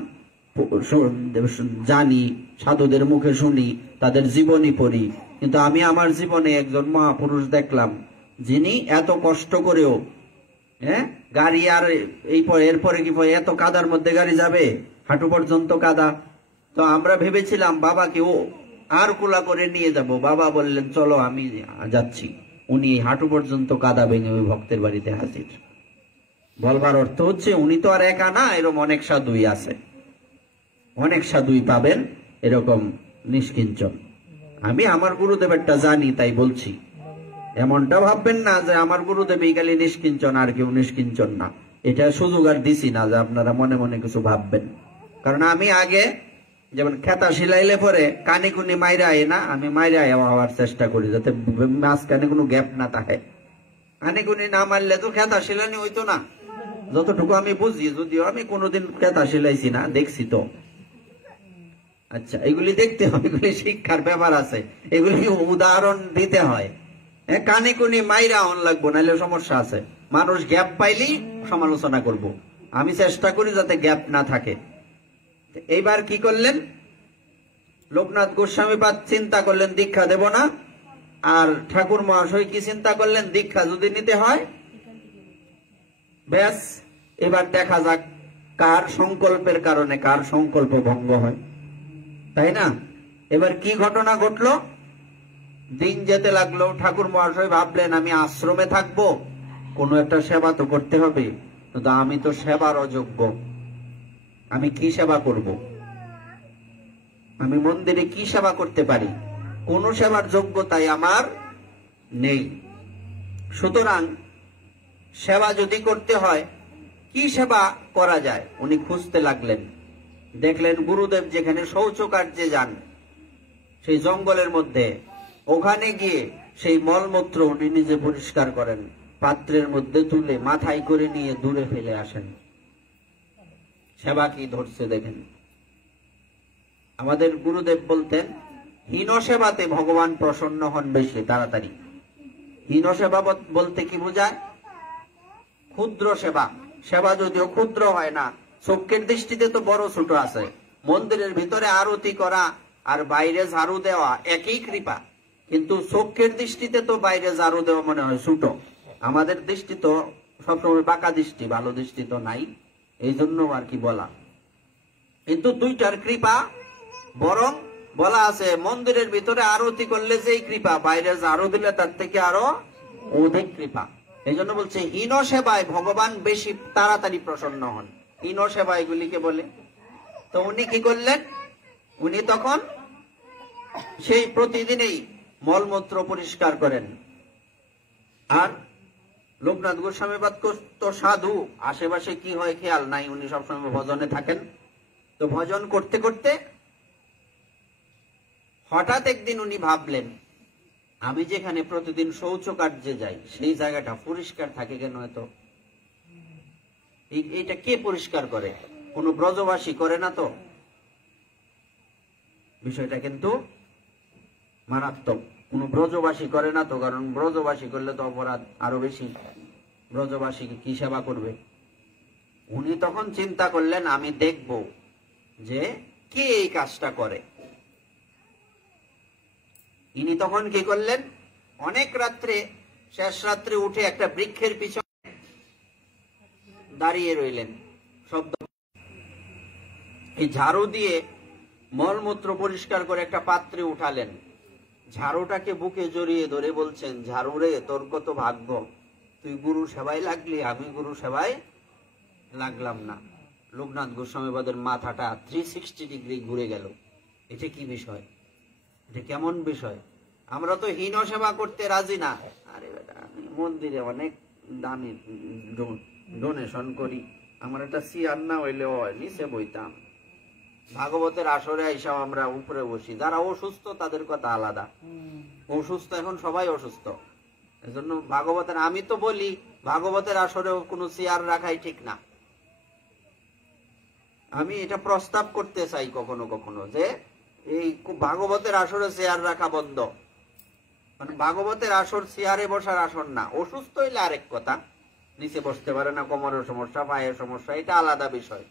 জানি, সাধুদের মুখে শুনি, তাদের জীবনী পড়ি, কিন্তু আমি আমার জীবনে একজন মহাপুরুষ দেখলাম যিনি এত কষ্ট করেও, হ্যাঁ, গাড়ি আর এরপরে কি এত কাদার মধ্যে গাড়ি যাবে, হাঁটু পর্যন্ত কাদা। তো আমরা ভেবেছিলাম বাবাকে ও আর কুলা করে নিয়ে যাব, বাবা বললেন চলো আমি যাচ্ছি। উনি হাঁটু পর্যন্ত কাদা ভেঙে ওই ভক্তের বাড়িতে হাজির। বলবার অর্থ হচ্ছে উনি তো আর একা না, এরকম অনেক সাধুই আছে, অনেক সাধুই পাবেন এরকম নিষ্কিঞ্চন। আমি আমার গুরুদেবেরটা জানি তাই বলছি, এমনটা ভাববেন না যে আমার গুরুদেব এই গালি নিষ্কিঞ্চন আর কেউ নিষ্কিঞ্চন না। এটা সুযোগ আর দিছি না যে আপনারা মনে মনে কিছু ভাববেন। কারণ আমি আগে যেমন খেতা সিলাইলে পরে কানে কুনি মাইরা আয় না, আমি মাইরা হওয়ার চেষ্টা করি যাতে মাঝখানে কোনো গ্যাপ না থাকে। কানে কুনি না মারলে তো খেতা সিলানি হইতো না, যতটুকু আমি বুঝি, যদিও আমি কোনোদিন খেতা সিলাইছি না, দেখছি তো। আচ্ছা, এগুলি দেখতে হয়, এগুলি শিক্ষার ব্যাপার আছে, এগুলি উদাহরণ দিতে হয়। কানে কুনি মাইরা অন লাগবো, নাহলে সমস্যা আছে। মানুষ গ্যাপ পাইলেই সমালোচনা করব, আমি চেষ্টা করি যাতে গ্যাপ না থাকে। এইবার কি করলেন, লোকনাথ গোস্বামী পাদ চিন্তা করলেন দীক্ষা দেব না, আর ঠাকুর মহাশয় কি চিন্তা করলেন, দীক্ষা যদি নিতে হয় ব্যাস এবার দেখা যাক কার সংকল্পের কারণে কার সংকল্প ভঙ্গ হয়, তাই না? এবার কি ঘটনা ঘটলো, দিন যেতে লাগলো, ঠাকুর মহাশয় ভাবলেন আমি আশ্রমে থাকবো, কোনো একটা সেবা তো করতে হবে, কিন্তু আমি তো সেবার অযোগ্য, আমি কি সেবা করব? আমি মন্দিরে কি সেবা করতে পারি? কোন সেবার যোগ্যতাই আমার নেই। সুতরাং সেবা যদি করতে হয়, কি সেবা করা যায় উনি খুঁজতে লাগলেন। দেখলেন গুরুদেব যেখানে শৌচকার্যে যান সেই জঙ্গলের মধ্যে, ওখানে গিয়ে সেই মলমূত্র উনি নিজে পরিষ্কার করেন, পাত্রের মধ্যে তুলে মাথায় করে নিয়ে দূরে ফেলে আসেন। সেবা কি ধরছে দেখেন। আমাদের গুরুদেব বলতেন হীন সেবাতে ভগবান প্রসন্ন হন বেশি তাড়াতাড়ি। হীন সেবা বলতে কি বোঝায়? ক্ষুদ্র সেবা। সেবা যদিও ক্ষুদ্র হয় না, চোখের দৃষ্টিতে তো বড় ছোট আছে। মন্দিরের ভিতরে আরতি করা আর বাইরে ঝাড়ু দেওয়া একই কৃপা, কিন্তু চোখের দৃষ্টিতে তো বাইরে ঝাড়ু দেওয়া মনে হয় ছোট। আমাদের দৃষ্টি তো সবসময় বাঁকা দৃষ্টি, ভালো দৃষ্টি তো নাই, এই জন্য আর কি বলা। কিন্তু দুইটার কৃপা, বরং বলা আছে মন্দিরের ভিতরে আরতি করলে যেই কৃপা, বাইরে ঝাড়ু দিলে তার থেকে আরো অধিক কৃপা। এই জন্য বলছে হীন সেবায় ভগবান বেশি তাড়াতাড়ি প্রসন্ন হন। হীন সেবা এগুলিকে বলে। তো উনি কি করলেন, উনি তখন সেই প্রতিদিনই মলমূত্র পরিষ্কার করেন। আর লোকনাথ গোস্বামীপাদ তো সাধু, আশেপাশে কি হয় খেয়াল নাই, উনি সবসময় ভজনে থাকেন। তো ভজন করতে করতে হঠাৎ একদিন উনি ভাবলেন, আমি যেখানে প্রতিদিন শৌচ কার্যে যাই সেই জায়গাটা পরিষ্কার থাকে কেন? এত এইটা কে পরিষ্কার করে? কোন ব্রজবাসী করে না তো? বিষয়টা কিন্তু মারাত্মক। কোন ব্রজবাসী করে না তো, কারণ ব্রজবাসী করলে তো অপরাধ আরো বেশি। ব্রজবাসীকে কি সেবা করবে? উনি তখন চিন্তা করলেন, আমি দেখব যে কে এই কাজটা করে। ইনি তখন কি করলেন, অনেক রাত্রে, শেষ রাত্রে উঠে একটা বৃক্ষের পিছনে দাঁড়িয়ে রইলেন। শব্দ এই ঝাড়ু দিয়ে মলমূত্র পরিষ্কার করে একটা পাত্রে উঠালেন। ঝাড়ুটাকে বুকে জড়িয়ে ধরে বলছেন, ঝাড়ু রে, তোর কত ভাগ্য, তুই গুরু সেবায় লাগলি, আমি গুরু সেবায় লাগলাম না। লোকনাথ গোস্বামীপাদের মাথাটা 360 ডিগ্রি ঘুরে গেল। এটা কি বিষয়? এটা কেমন বিষয়? আমরা তো হীন সেবা করতে রাজি না। আরে বেটা, আমি মন্দিরে অনেক দামি ডোনেশন করি, আমার একটা চেয়ার না হইলে নিচে বইতাম। ভাগবতের আসরে আইসাও আমরা উপরে বসি। যারা অসুস্থ তাদের কথা আলাদা। অসুস্থ, এখন সবাই অসুস্থ, এজন্য ভাগবতের, আমি তো বলি ভাগবতের আসরেও কোনো চেয়ার রাখাই ঠিক না। আমি এটা প্রস্তাব করতে চাই কখনো কখনো যে এই ভাগবতের আসরে চেয়ার রাখা বন্ধ। মানে ভাগবতের আসর চেয়ারে বসার আসর না। অসুস্থ হইলে আরেক কথা, নিচে বসতে পারে না, কোমরের সমস্যা, পায়ের সমস্যা, এটা আলাদা বিষয়।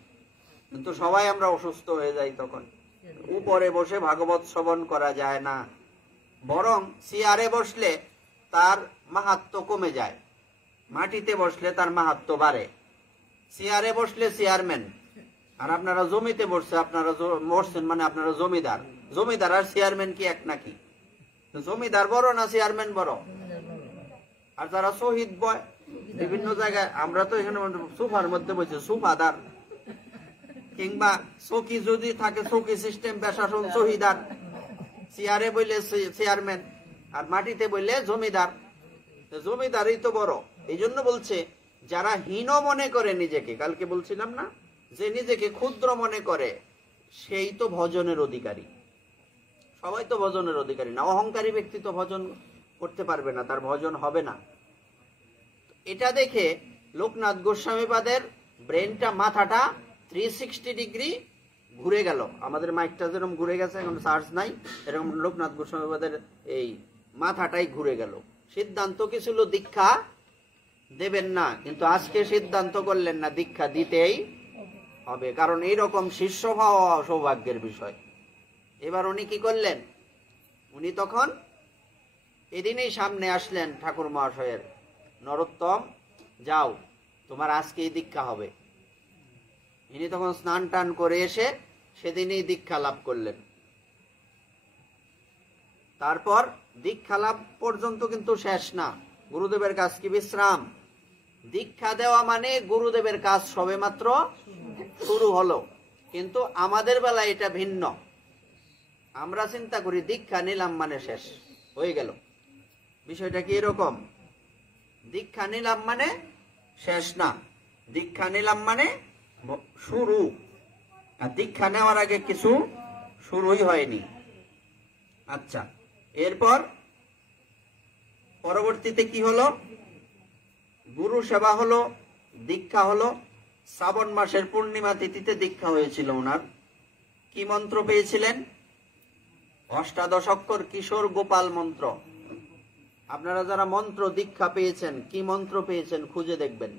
কিন্তু সবাই আমরা অসুস্থ হয়ে যাই, তখন উপরে বসে ভাগবত শ্রবণ করা যায় না। বরং চেয়ারে বসলে তার মাহাত্ম্য কমে যায়, মাটিতে বসলে তার মাহাত্ম্য বাড়ে। চেয়ারে বসলে চেয়ারম্যান, আর আপনারা জমিতে বসছে, আপনারা বসছেন মানে আপনারা জমিদার। জমিদার আর চেয়ারম্যান কি এক নাকি? জমিদার বড় না চেয়ারম্যান বড়? আর যারা শহীদ বয় বিভিন্ন জায়গায়, আমরা তো এখানে সোফার মধ্যে বসে সুফাদার, কিংবা চকি যদি থাকে চকি সিস্টেম প্রশাসন শহীদার, চেয়ারে বললে চেয়ারম্যান, আর মাটিতে বললে জমিদার। জমিদারই তো বড়। এই জন্য বলছে যারা হীন মনে করে নিজেকে, কালকে বলছিলাম না যে নিজেকে ক্ষুদ্র মনে করে, সেই তো ভজনের অধিকারী। সবাই তো ভজনের অধিকারী না। অহংকারী ব্যক্তি তো ভজন করতে পারবে না, তার ভজন হবে না। এটা দেখে লোকনাথ গোস্বামীপাদের ব্রেনটা, মাথাটা 360 ডিগ্রি ঘুরে গেল। আমাদের মাইকটা যেরকম ঘুরে গেছে, এখন চার্জ নাই, এরকম লোকনাথ গোস্বামীপাদের এই মাথাটাই ঘুরে গেল। সিদ্ধান্ত কি ছিল দীক্ষা দেবেন না, কিন্তু আজকে সিদ্ধান্ত করলেন না দীক্ষা দিতেই হবে, কারণ এইরকম শিষ্য পাওয়া সৌভাগ্যের বিষয়। এবার উনি কি করলেন, উনি তখন এদিনেই সামনে আসলেন ঠাকুর মহাশয়ের, নরোত্তম যাও, তোমার আজকেই দীক্ষা হবে। ইনি তখন স্নান টান করে এসে সেদিনই দীক্ষা লাভ করলেন। তারপর দীক্ষা লাভ পর্যন্ত কিন্তু শেষ না, গুরুদেবের কাজ কি বিশ্রাম? দীক্ষা দেওয়া মানে গুরুদেবের কাজ সবে মাত্র শুরু হলো। কিন্তু আমাদের বেলা এটা ভিন্ন। আমরা চিন্তা করি দীক্ষা নিলাম মানে শেষ হয়ে গেল। বিষয়টা কি এরকম? দীক্ষা নিলাম মানে শেষ না, দীক্ষা নিলাম মানে শুরু। আর দীক্ষা নেওয়ার আগে কিছু শুরুই হয়নি। আচ্ছা, এরপর পরবর্তীতে কি হলো? গুরু সেবা হলো, দীক্ষা হলো। শ্রাবণ মাসের পূর্ণিমা তিথিতে দীক্ষা হয়েছিল ওনার। কি মন্ত্র পেয়েছিলেন? অষ্টাদশ অক্ষর কিশোর গোপাল মন্ত্র। আপনারা যারা মন্ত্র দীক্ষা পেয়েছেন, কি মন্ত্র পেয়েছেন খুঁজে দেখবেন।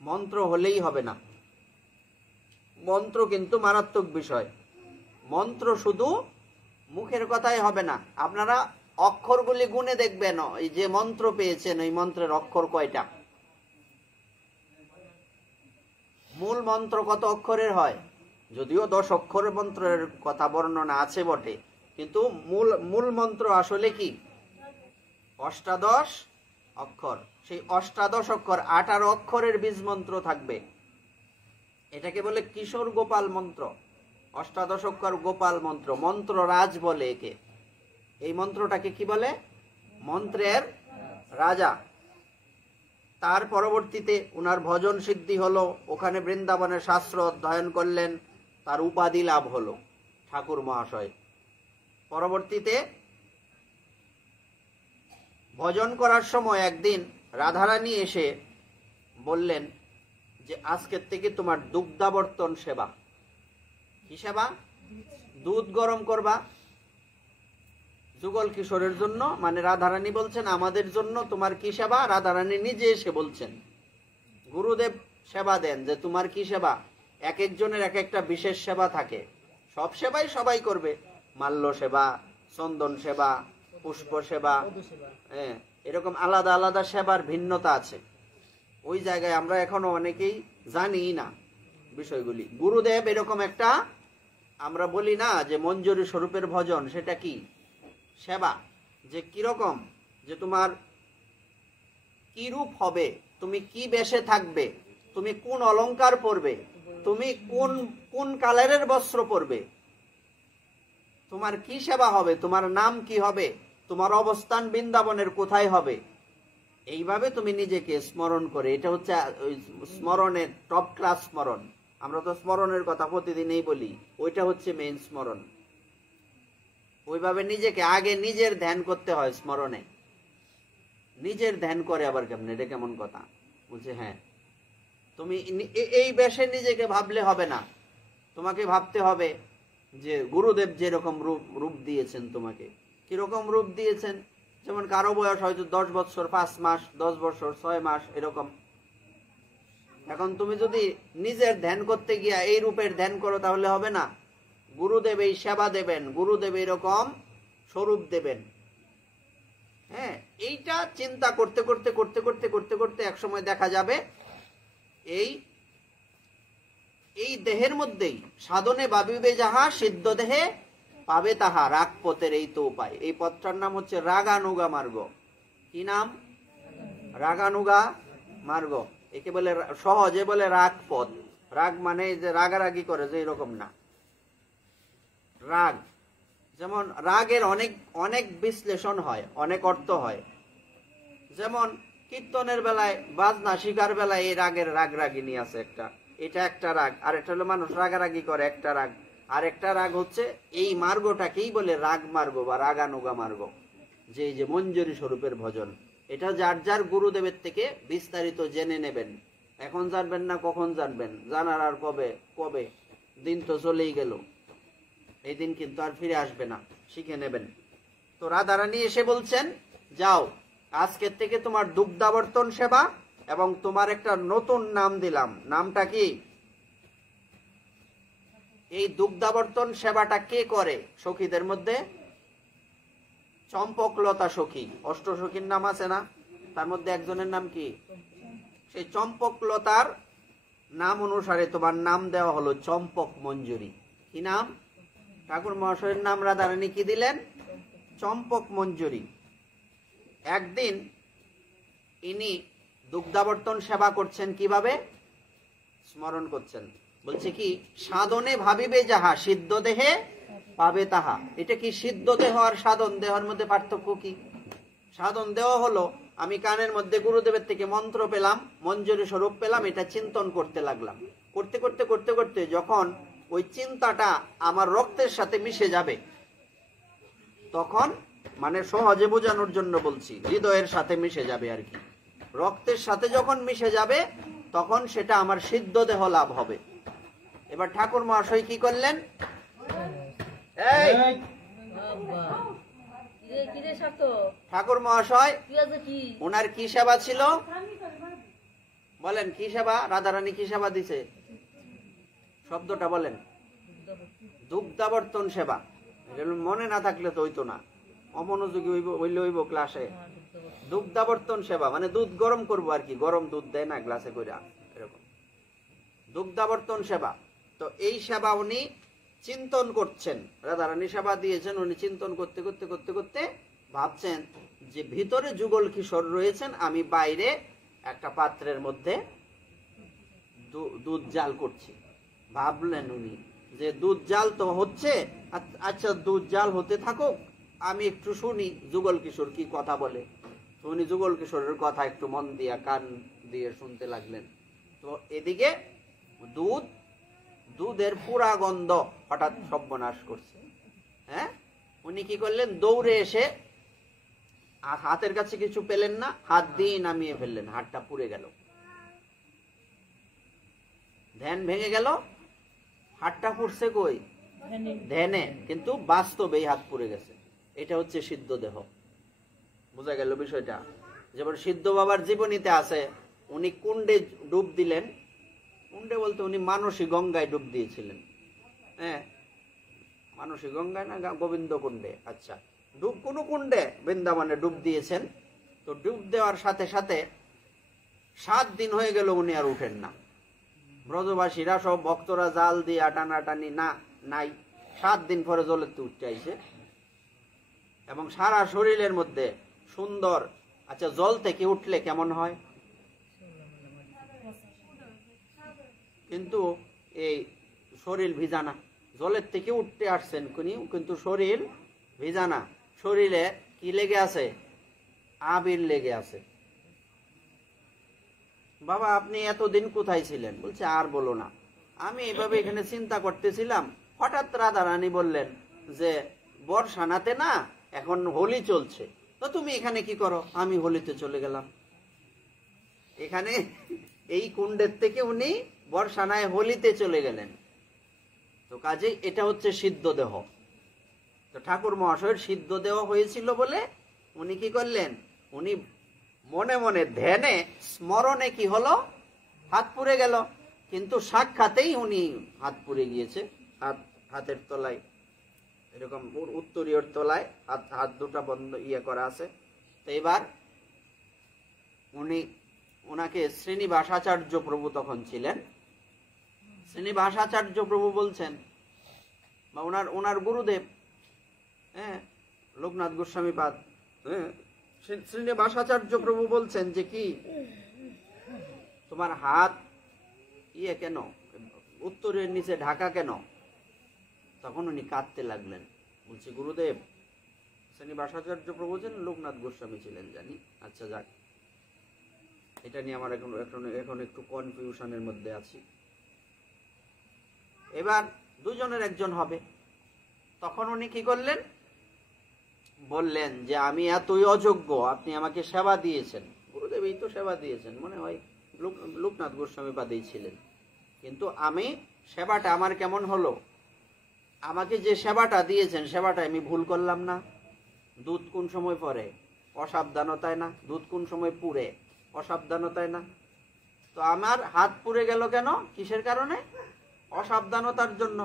মন্ত্র হলেই হবে না, মন্ত্র কিন্তু মারাত্মক বিষয়। মন্ত্র শুধু মুখের কথাই হবে না, আপনারা অক্ষরগুলি গুনে দেখবেন। এই যে মন্ত্র পেয়েছেন, ওই মন্ত্রের অক্ষর কয়টা? মূল মন্ত্র কত অক্ষরের হয় যদিও 10 অক্ষর মন্ত্রের কথা বর্ণনা আছে বটে, কিন্তু মূল মন্ত্র আসলে কি? অষ্টাদশ অক্ষর। সেই অষ্টাদশ অক্ষর 18 অক্ষরের বীজ মন্ত্র থাকবে। এটাকে বলে কিশোর গোপাল মন্ত্র। অষ্টাদশ অক্ষর গোপাল মন্ত্র, মন্ত্র রাজ বলে একে। এই মন্ত্রটাকে কি বলে? মন্ত্রের রাজা। তার পরবর্তীতে উনার ভজন সিদ্ধি হলো, ওখানে বৃন্দাবনে শাস্ত্র অধ্যয়ন করলেন, তার উপাধি লাভ হলো ঠাকুর মহাশয়। পরবর্তীতে ভজন করার সময় একদিন রাধারানী এসে বললেন যে আজকের থেকে তোমার দুগ্ধাবর্তন সেবা। কি সেবা? দুধ গরম করবা যুগল কিশোরের জন্য, মানে রাধারানী বলছেন আমাদের জন্য তোমার কি সেবা? রাধারানী নিজে এসে বলছেন, গুরুদেব সেবা দেন যে তোমার কি সেবা? এক একজনের এক একটা বিশেষ সেবা থাকে, সব সেবাই সবাই করবে, মাল্য সেবা, চন্দন সেবা, পুষ্প সেবা, এরকম আলাদা আলাদা সেবার ভিন্নতা আছে। ওই জায়গায় আমরা এখনো অনেকেই জানি না বিষয়গুলি। গুরুদেব এরকম একটা, আমরা বলি না যে মঞ্জুরি স্বরূপের ভজন, সেটা কি সেবা, যে কিরকম, যে তোমার কি রূপ হবে, তুমি কি বেশে থাকবে, তুমি কোন অলংকার পরবে, তুমি কোন কালারের বস্ত্র পরবে, তোমার কি সেবা হবে, তোমার নাম কি হবে, তোমার অবস্থান বৃন্দাবনের কোথায় হবে, এইভাবে তুমি নিজেকে স্মরণ করে, এটা হচ্ছে স্মরণের টপ ক্লাস স্মরণ। আমরা তো স্মরণের কথা প্রতিদিনই বলি, ওইটা হচ্ছে মেইন স্মরণ। ওইভাবে নিজেকে আগে নিজের ধ্যান করতে হয় স্মরণে। নিজের ধ্যান করে আবার কেমন, এটা কেমন কথা? বলছে হ্যাঁ, তুমি এই বেশে নিজেকে ভাবলে হবে না, তোমাকে ভাবতে হবে যে গুরুদেব যেরকম রূপ দিয়েছেন তোমাকে। কিরকম রূপ দিয়েছেন? যেমন কারো বয়স হয়তো 10 বছর 5 মাস, 10 বছর 6 মাস, এরকম। এখন তুমি যদি নিজের ধ্যান করতে গিয়া এই রূপের ধ্যান করো তাহলে হবে না। গুরুদেব এই সেবা দেবেন, গুরুদেব এরকম স্বরূপ দেবেন। হ্যাঁ, এইটা চিন্তা করতে করতে করতে করতে করতে করতে এক সময় দেখা যাবে এই দেহের মধ্যেই সাধনে ভাবিবে যাহা, সিদ্ধ দেহে পাবে তাহা, রাগ পথের এই তো উপায়। এই পথটার নাম হচ্ছে রাগানুগা মার্গ। কি নাম? রাগানুগা মার্গ। একে বলে সহজে বলে রাগ পথ। রাগ মানে যে রাগারাগি করে, যে এরকম না। রাগ, যেমন রাগের অনেক অনেক বিশ্লেষণ হয়, অনেক অর্থ হয়। যেমন কীর্তনের বেলায়, বাজনা শিকার বেলায় এই রাগের রাগরাগিনী আছে একটা, এটা একটা রাগ। আর এটা হলো মানুষ রাগারাগি করে, একটা রাগ। আর একটা রাগ হচ্ছে এই মার্গটাকেই বলে রাগ মার্গ বা রাগানুগা মার্গ, যে এই যে মঞ্জুরি স্বরূপের ভজন। এটা যার যার গুরুদেবের থেকে বিস্তারিত জেনে নেবেন। এখন জানবেন না, কখন জানবেন? জানার আর কবে? দিন তো চলেই গেল, এই দিন কিন্তু আর ফিরে আসবে না, শিখে নেবেন। তো রাধারানী এসে বলছেন, যাও, আজকের থেকে তোমার দুগ্ধাবর্তন সেবা, এবং তোমার একটা নতুন নাম দিলাম। নামটা কি? এই দুগ্ধাবর্তন সেবাটা কে করে সখীদের মধ্যে? চম্পকলতা সখী। অষ্টসখীর নাম আছে না, তার মধ্যে একজনের নাম কি? সেই চম্পকলতার নাম অনুসারে তোমার নাম দেওয়া হলো চম্পক মঞ্জুরি। কি নাম? ঠাকুর মহাশয়ের নাম রাধারানী কি দিলেন? চম্পক মঞ্জুরি। একদিন ইনি দুগ্ধাবর্তন সেবা করছেন, কিভাবে স্মরণ করছেন? বলছে কি, সাধনে ভাবিবে যাহা, সিদ্ধ দেহে পাবে তাহা। এটা কি? সিদ্ধ দেহ আর সাধন দেহের মধ্যে পার্থক্য কি? সাধন দেহ হলো আমি কানের মধ্যে গুরুদেবের থেকে মন্ত্র পেলাম, মঞ্জুরি স্বরূপ পেলাম, এটা চিন্তন করতে লাগলাম। করতে করতে করতে করতে যখন ওই চিন্তাটা আমার রক্তের সাথে মিশে যাবে, তখন, মানে সহজে বোঝানোর জন্য বলছি, হৃদয়ের সাথে মিশে যাবে আর কি। রক্তের সাথে যখন মিশে যাবে তখন সেটা আমার সিদ্ধ দেহ লাভ হবে। এবার ঠাকুর মহাশয় কি করলেন? ঠাকুর মহাশয় ওনার কি সেবা ছিল? বলেন, কি সেবা? রাধারানী কি সেবা দিছে? শব্দটা বলেন। দুগ্ধাবর্তন সেবা। মনে না থাকলে তো হইতো না, অমনোযোগী হইব ক্লাসে। দুগ্ধাবর্তন সেবা মানে দুধ গরম করবো আর কি, গরম দুধ দেয় না গ্লাসে করে, এরকম দুগ্ধাবর্তন সেবা। তো এই সেবা উনি চিন্তন করছেন, রাধারানী সেবা দিয়েছেন, উনি চিন্তন করতে করতে করতে করতে ভাবছেন যে ভিতরে যুগল কিশোর রয়েছেন, আমি বাইরে একটা পাত্রের মধ্যে দুধ জাল করছি। ভাবলেন উনি যে দুধ জাল তো হচ্ছে, আচ্ছা দুধ জাল হতে থাকুক, আমি একটু শুনি যুগল কিশোর কি কথা বলে। তো উনি যুগল কিশোরের কথা একটু মন দিয়া কান দিয়ে শুনতে লাগলেন। তো এদিকে দুধের পুরা গন্ধ হঠাৎ সর্বনাশ করছে। হ্যাঁ, উনি কি করলেন, দৌড়ে এসে হাতের কাছে কিছু পেলেন না, হাত দিয়ে নামিয়ে ফেললেন, হাতটা পুড়ে গেল। ধ্যান ভেঙে গেল। হাতটা পুড়ছে কই? ধ্যানে, কিন্তু বাস্তবে হাত পুড়ে গেছে। এটা হচ্ছে সিদ্ধ দেহ। বোঝা গেল বিষয়টা? যেমন সিদ্ধ বাবার জীবনীতে আছে, উনি কুণ্ডে ডুব দিলেন। কুণ্ডে বলতে উনি মানসী গঙ্গায় ডুব দিয়েছিলেন। হ্যাঁ, মানসী গঙ্গায় না গোবিন্দ কুণ্ডে, আচ্ছা কোন কুণ্ডে বৃন্দাবনে ডুব দিয়েছেন। তো ডুব দেওয়ার সাথে সাথে 7 দিন হয়ে গেল উনি আর উঠেন না। ব্রজবাসীরা সব ভক্তরা জাল দিয়ে টানাটানি নাই। 7 দিন পরে জলেতে উঠতে আইছে এবং সারা শরীরের মধ্যে সুন্দর। আচ্ছা, জল থেকে উঠলে কেমন হয়? কিন্তু এই শরীর ভিজানা। জলের থেকে উঠতে আসছেন কিন্তু শরীর ভিজানা। শরীরে কি লেগে আছে? আবির লেগে আছে। বাবা আপনি এতদিন কোথায় ছিলেন? বলছে আর বলো না, আমি এভাবে এখানে চিন্তা করতেছিলাম, হঠাৎ রাধারানী বললেন যে বর্ষানাতে না এখন হোলি চলছে, তো তুমি এখানে কি করো? আমি হোলিতে চলে গেলাম। এখানে এই কুণ্ডের থেকে উনি বর্ষানায় হোলিতে চলে গেলেন। তো কাজেই এটা হচ্ছে সিদ্ধ দেহ। তো ঠাকুর মহাশয়ের সিদ্ধ দেহ হয়েছিল বলে উনি কি করলেন, উনি মনে মনে ধ্যানে স্মরণে কি হলো, হাত পুড়ে গেল। কিন্তু সাক্ষাতেই উনি হাত পুড়ে গিয়েছে। হাতের তলায় এরকম উত্তরীয়র তলায় হাত দুটা বন্ধ করা আছে। তো এবার ওনাকে শ্রীনিবাসাচার্য প্রভু তখন ছিলেন। শ্রীনিবাসাচার্য প্রভু বলছেন, বা ওনার গুরুদেব, হ্যাঁ, লোকনাথ গোস্বামী পাদ, হ্যাঁ, শ্রীনিবাসাচার্য প্রভু বলছেন যে কি তোমার হাত কেন উত্তরের নিচে ঢাকা কেন? তখন উনি কাঁদতে লাগলেন। বলছে গুরুদেব, শ্রীনিবাসাচার্য প্রভু ছিলেন, লোকনাথ গোস্বামী ছিলেন জানি, আচ্ছা যাক, এটা নিয়ে আমার এখন একটু কনফিউশনের মধ্যে আছি। এবার দুজনের একজন হবে। তখন উনি কি করলেন, বললেন যে আমি এতই অযোগ্য, আপনি আমাকে সেবা দিয়েছেন। গুরুদেব এই তো সেবা দিয়েছেন, মনে হয় লোকনাথ গোস্বামী পাদেই ছিলেন। কিন্তু আমি সেবাটা আমার কেমন হলো, আমাকে যে সেবাটা দিয়েছেন সেবাটা আমি ভুল করলাম না? দুধ কোন সময় পরে? অসাবধানতায় না? দুধ কোন সময় পুড়ে? অসাবধানতায় না? তো আমার হাত পুড়ে গেল কেন? কিসের কারণে? অসাবধানতার জন্য।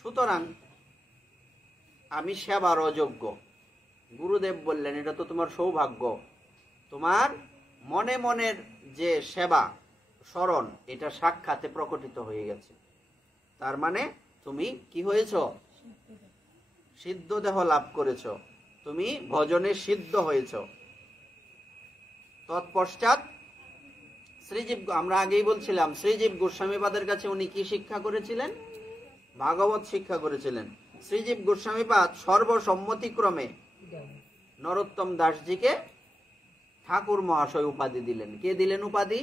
সুতরাং আমি সেবার অযোগ্য। গুরুদেব বললেন এটা তো তোমার সৌভাগ্য, তোমার মনে মনের যে সেবা স্মরণ এটা সাক্ষাতে প্রকটিত হয়ে গেছে। তার মানে তুমি কি হয়েছ? সিদ্ধ দেহ লাভ করেছ, তুমি ভজনে সিদ্ধ হয়েছ। তৎপশ্চাৎ শ্রীজীব, আমরা আগেই বলছিলাম, শ্রীজীব গোস্বামীপাদের কাছে উনি কি শিক্ষা করেছিলেন? ভাগবত শিক্ষা করেছিলেন। শ্রীজীব গোস্বামীপাদ সর্বসম্মতিক্রমে নরোত্তম দাসজিকে ঠাকুর মহাশয় উপাধি দিলেন। কে দিলেন উপাধি?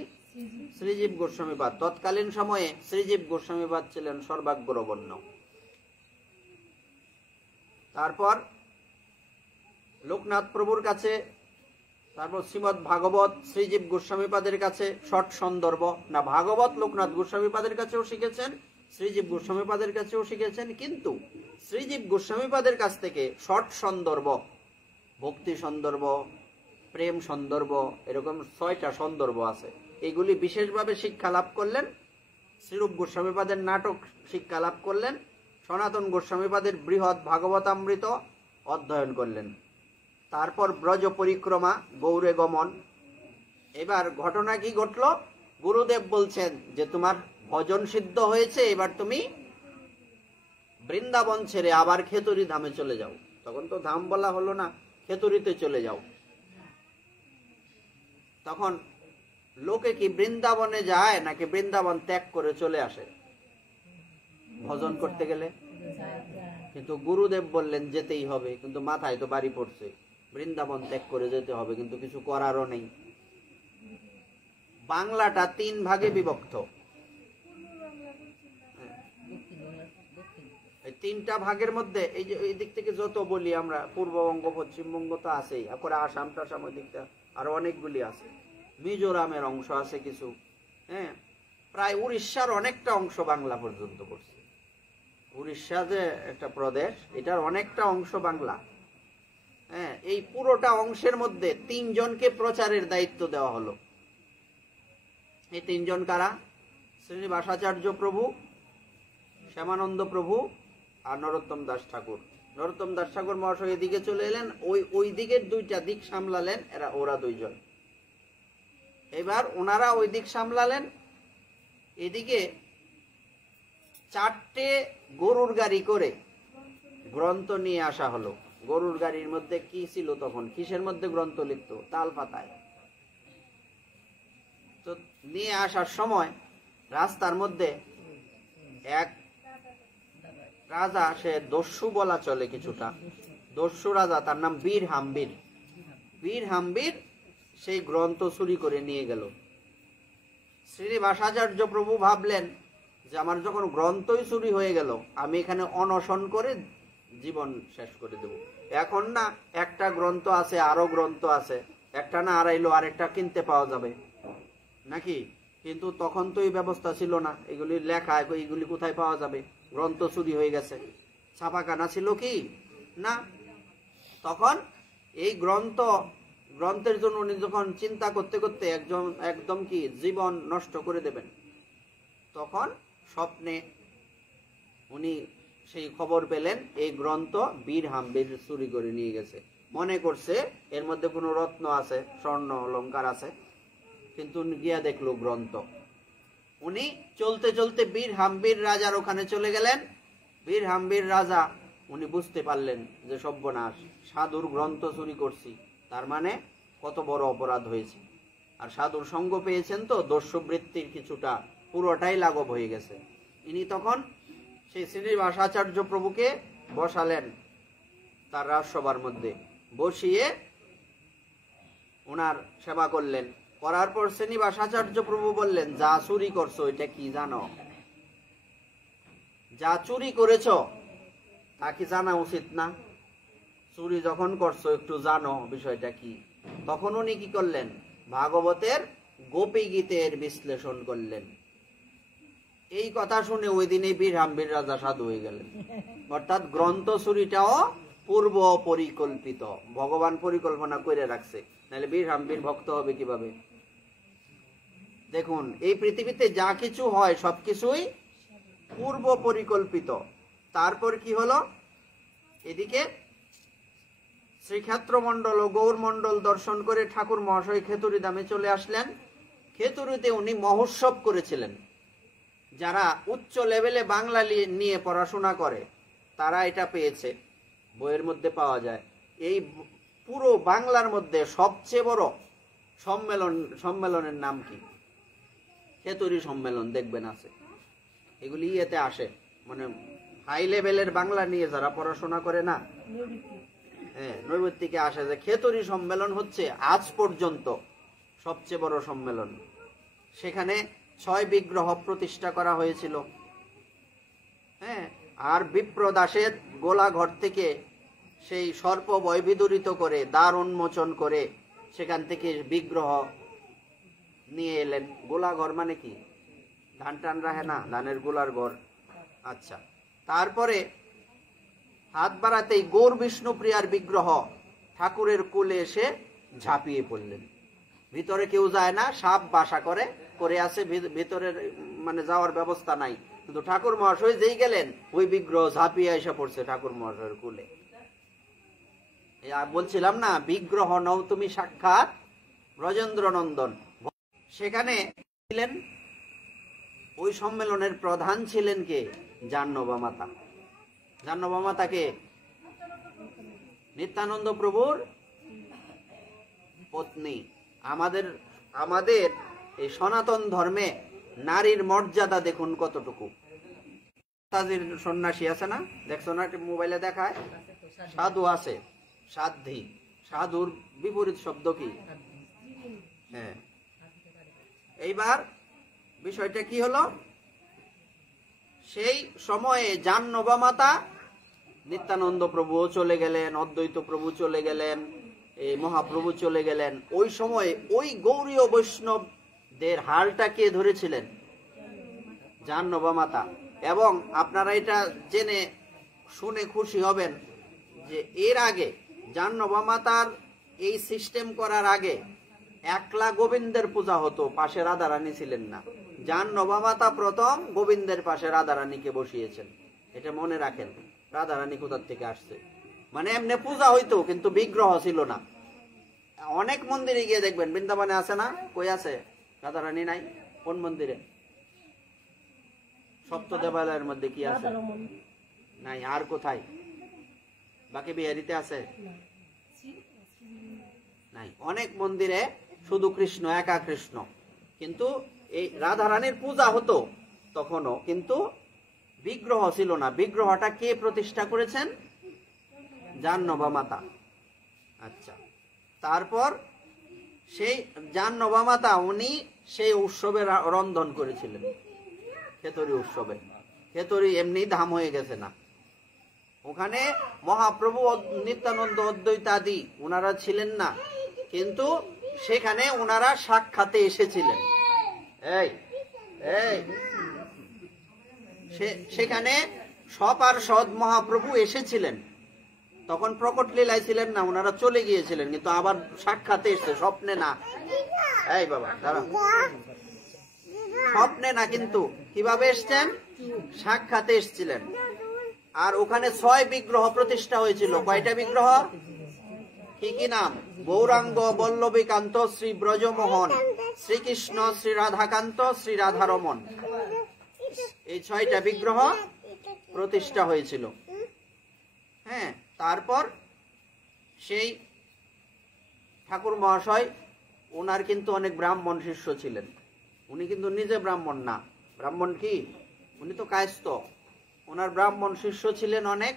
শ্রীজীব গোস্বামীপাদ। তৎকালীন সময়ে শ্রীজীব গোস্বামীপাদ ছিলেন সর্বাগ্রগণ্য। তারপর লোকনাথ প্রভুর কাছে, তারপর শ্রীমৎ ভাগবত শ্রীজীব গোস্বামীপাদের কাছে ষট সন্দর্ভ না, ভাগবত লোকনাথ গোস্বামীপাদের কাছেও শিখেছেন, শ্রীজীব গোস্বামীপাদের কাছেও শিখেছেন। কিন্তু শ্রীজীব গোস্বামীপাদের কাছ থেকে ষট সন্দর্ভ, ভক্তি সন্দর্ভ, প্রেম সন্দর্ভ, এরকম 6টা সন্দর্ভ আছে। এগুলি বিশেষভাবে শিক্ষা লাভ করলেন। শ্রীরূপ গোস্বামীপাদের নাটক শিক্ষা লাভ করলেন। সনাতন গোস্বামীপাদের বৃহৎ ভাগবতামৃত অধ্যয়ন করলেন। তারপর ব্রজ পরিক্রমা, গৌরে গমন। এবার ঘটনা কি ঘটল? গুরুদেব বলছেন যে তোমার ভজন সিদ্ধ হয়েছে, এবার তুমি বৃন্দাবন ছেড়ে আবার খেতড়ি ধামে চলে যাও। তখন তো ধাম বলা হলো না, খেতড়িতে চলে যাও। তখন লোকে কি বৃন্দাবনে যায় নাকি বৃন্দাবন ত্যাগ করে চলে আসে ভজন করতে গেলে? কিন্তু গুরুদেব বললেন যেতেই হবে, কিন্তু মাথায় তো বাড়ি পড়ছে, বৃন্দাবন ত্যাগ করে যেতে হবে, কিন্তু কিছু করারও নেই। বাংলাটা 3 ভাগে বিভক্ত। এই 3টা ভাগের মধ্যে এই যে এই দিক থেকে যত বলি আমরা, পূর্ববঙ্গ পশ্চিমবঙ্গ তো আছেই, তারপরে আসাম টাসাম ওই দিকটা আরো অনেকগুলি আছে, মিজোরামের অংশ আছে কিছু, হ্যাঁ, প্রায় উড়িষ্যার অনেকটা অংশ বাংলা পর্যন্ত পড়ছে। উড়িষ্যা যে একটা প্রদেশ, এটার অনেকটা অংশ বাংলা। হ্যাঁ, এই পুরোটা অংশের মধ্যে 3 জনকে প্রচারের দায়িত্ব দেওয়া হলো। এই 3 জন কারা? শ্রীনিবাসাচার্য প্রভু, শ্যামানন্দ প্রভু আর নরোত্তম দাস ঠাকুর। নরোত্তম দাস ঠাকুর মহাশয় এদিকে চলে এলেন, ওই দিকের 2টা দিক সামলালেন ওরা 2 জন। এবার ওনারা ওই দিক সামলালেন, এদিকে 4টে গরুর গাড়ি করে গ্রন্থ নিয়ে আসা হলো। গরুর গাড়ির মধ্যে কি ছিল তখন, কিসের মধ্যে গ্রন্থ লিখতো? তাল পাতায়। তো নিয়ে আসার সময় রাস্তার মধ্যে এক রাজা, সে দস্যু বলা চলে কিছুটা, দস্যু রাজা, তার নাম বীর হাম্বির। বীর হাম্বির সেই গ্রন্থ চুরি করে নিয়ে গেল। শ্রীনিবাসাচার্য প্রভু ভাবলেন যে আমার যখন গ্রন্থই চুরি হয়ে গেল, আমি এখানে অনশন করে জীবন শেষ করে দেব। এখন না একটা গ্রন্থ আছে, আরো গ্রন্থ আছে, একটা না আড়াইলো আরেকটা কিনতে পাওয়া যাবে নাকি? কিন্তু তখন তো এই ব্যবস্থা ছিল না, এগুলি লেখা, এগুলি কোথায় পাওয়া যাবে? গ্রন্থ চুরি হয়ে গেছে। ছাপাখানা ছিল কি না? তখন এই গ্রন্থের জন্য উনি যখন চিন্তা করতে করতে একদম কি জীবন নষ্ট করে দেবেন, তখন স্বপ্নে উনি সেই খবর পেলেন এই গ্রন্থ বীর হাম্বির চুরি করে নিয়ে গেছে। মনে করছে এর মধ্যে কোনো রত্ন আছে, স্বর্ণ অলংকার আছে, কিন্তু গিয়া দেখলো গ্রন্থ। উনি চলতে চলতে বীর হাম্বির রাজার ওখানে চলে গেলেন। বীর হাম্বির রাজা উনি বুঝতে পারলেন যে সর্বনাশ, সাধুর গ্রন্থ চুরি করছি, তার মানে কত বড় অপরাধ হয়েছে। আর সাধুর সঙ্গ পেয়েছেন তো, দস্যুবৃত্তির কিছুটা পুরোটাই লাঘব হয়ে গেছে। ইনি তখন সেই শ্রীনিবাসাচার্য প্রভুকে বসালেন তার রাজসভার মধ্যে, বসিয়ে ওনার সেবা করলেন। করার পর শ্রীনিবাসাচার্য প্রভু বললেন, যা চুরি করছো এটা কি জানো? যা চুরি করেছ তা কি জানা উচিত না? চুরি যখন করছো একটু জানো বিষয়টা কি। তখন উনি কি করলেন? ভাগবতের গোপী গীতের বিশ্লেষণ করলেন। এই কথা শুনে ওই দিনে বীর হাম্বির রাজা সাধু হয়ে গেলেন। অর্থাৎ গ্রন্থ চুরিটাও পূর্ব পরিকল্পিত, ভগবান পরিকল্পনা করে রাখছে, নাহলে বীর হাম্বির ভক্ত হবে কিভাবে? দেখুন, এই পৃথিবীতে যা কিছু হয় সবকিছুই পূর্ব পরিকল্পিত। তারপর কি হলো? এদিকে শ্রীক্ষেত্র মন্ডল ও গৌর মন্ডল দর্শন করে ঠাকুর মহাশয় খেতুরি ধামে চলে আসলেন। খেতুরিতে উনি মহোৎসব করেছিলেন। যারা উচ্চ লেভেলে বাংলা নিয়ে পড়াশোনা করে তারা এটা পেয়েছে, বইয়ের মধ্যে পাওয়া যায়। এই পুরো বাংলার মধ্যে সবচেয়ে বড় সম্মেলনের নাম কি? খেতুরি সম্মেলন, দেখবেন আছে। এগুলি এতে আসে, মানে হাই লেভেলের বাংলা নিয়ে যারা পড়াশোনা করে না, হ্যাঁ, নৈবৃত্তিকে আসে যে খেতুরি সম্মেলন হচ্ছে আজ পর্যন্ত সবচেয়ে বড় সম্মেলন। সেখানে 6 বিগ্রহ প্রতিষ্ঠা করা হয়েছিল। হ্যাঁ, আর বিপ্র দাসের গোলাঘর থেকে সেই সর্প বয় বিদূরিত করে, দ্বার উন্মোচন করে সেখান থেকে বিগ্রহ নিয়ে এলেন। গোলাঘর মানে কি? ধান টান রাখে না, ধানের গোলার ঘর। আচ্ছা, তারপরে হাত বাড়াতেই গৌর বিষ্ণুপ্রিয়ার বিগ্রহ ঠাকুরের কোলে এসে ঝাঁপিয়ে পড়লেন। ভিতরে কেউ যায় না, সাপ বাসা করে আছে ভিতরের, মানে যাওয়ার ব্যবস্থা নাই। কিন্তু ঠাকুর মহাশয় যেই গেলেন, ওই বিগ্রহ ঝাঁপিয়ে এসে পড়ছে ঠাকুর মহাশয়ের কোলে। বলছিলাম না, বিগ্রহ নও তুমি সাক্ষাৎ ব্রজেন্দ্র নন্দন। সেখানে ছিলেন ওই সম্মেলনের প্রধান ছিলেন কে? জাহ্নবা মাতা। জাহ্নবা মাতাকে নিত্যানন্দ প্রভুর পত্নী। আমাদের আমাদের এই সনাতন ধর্মে নারীর মর্যাদা দেখুন কতটুকু। সন্ন্যাসী আছে না, দেখছো না মোবাইলে দেখায়? সাধু আছে, সাধ্বী। সাধুর বিপরীত শব্দ কি? হ্যাঁ। এইবার বিষয়টা কি হলো, সেই সময়ে জাহ্নবা মাতা, নিত্যানন্দ প্রভুও চলে গেলেন, অদ্বৈত প্রভু চলে গেলেন, এই মহাপ্রভু চলে গেলেন। ওই সময়ে ওই গৌরীয় বৈষ্ণবদের হালটা কে ধরেছিলেন? জাহ্নবা মাতা। এবং আপনারা এটা জেনে শুনে খুশি হবেন যে এর আগে জাহ্নবা মাতার এই সিস্টেম করার আগে একলা গোবিন্দের পূজা হতো, পাশে রাধারানী ছিলেন না। জাহ্নবা মাতা প্রথম গোবিন্দের পাশে রাধারানীকে বসিয়েছেন, এটা মনে রাখেন। রাধারানী কোথার থেকে আসছে, মানে এমনি পূজা হইতো কিন্তু বিগ্রহ ছিল না। অনেক মন্দিরে গিয়ে দেখবেন, বৃন্দাবনে আছে না, কই আছে রাধারানী? নাই। কোন মন্দিরে? সপ্ত দেবালয়ের মধ্যে কি আছে? নাই। আর কোথায়? বাকি বিহারিতে আছে? নাই। অনেক মন্দিরে শুধু কৃষ্ণ, একা কৃষ্ণ। কিন্তু এই রাধারানীর পূজা হতো তখনও, কিন্তু বিগ্রহ ছিল না। বিগ্রহটা কে প্রতিষ্ঠা করেছেন? জাহ্নবা মাতা। আচ্ছা, তারপর সেই জাহ্নবা মাতা উনি সেই উৎসবে রন্ধন করেছিলেন, খেতরি উৎসবে। খেতরি এমনি ধাম হয়ে গেছে না, ওখানে মহাপ্রভু নিত্যানন্দ অদ্বৈতাদি ওনারা ছিলেন না, কিন্তু সেখানে ওনারা সাক্ষাতে এসেছিলেন। সেখানে সপার্ষদ মহাপ্রভু এসেছিলেন, তখন প্রকট লীলায় ছিলেন না, ওনারা চলে গিয়েছিলেন, কিন্তু আবার সাক্ষাতে এসছে, স্বপ্নে না। এই বাবা দাঁড়া, স্বপ্নে না, কিন্তু কিভাবে এসছেন? সাক্ষাতে এসছিলেন। আর ওখানে 6 বিগ্রহ প্রতিষ্ঠা হয়েছিল। কয়টা বিগ্রহ? কি কি নাম? গৌরাঙ্গ, বল্লভীকান্ত, শ্রী ব্রজমোহন, শ্রীকৃষ্ণ, শ্রী রাধাকান্ত, শ্রী রাধারমন। এই 6টা বিগ্রহ প্রতিষ্ঠা হয়েছিল। হ্যাঁ, তারপর সেই ঠাকুর মহাশয়, ওনার কিন্তু অনেক ব্রাহ্মণ শিষ্য ছিলেন। উনি কিন্তু নিজে ব্রাহ্মণ না। ব্রাহ্মণ কি? উনি তো কায়স্থ। ওনার ব্রাহ্মণ শিষ্য ছিলেন অনেক,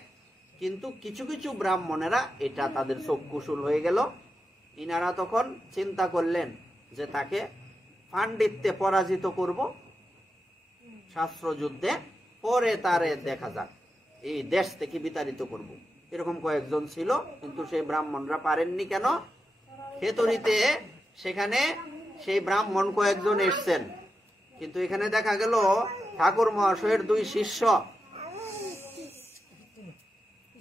কিন্তু কিছু কিছু ব্রাহ্মণেরা এটা তাদের চক্ষুশূল হয়ে গেল। ইনারা তখন চিন্তা করলেন যে তাকে পাণ্ডিত্যে পরাজিত করব শাস্ত্র যুদ্ধে, পরে তারে দেখা যাক, এই দেশ থেকে বিতাড়িত করব। এরকম কয়েকজন ছিল, কিন্তু সেই ব্রাহ্মণরা পারেননি। কেন? খেতরিতে সেখানে সেই ব্রাহ্মণ কয়েকজন এসছেন, কিন্তু এখানে দেখা গেল ঠাকুর মহাশয়ের 2 শিষ্য,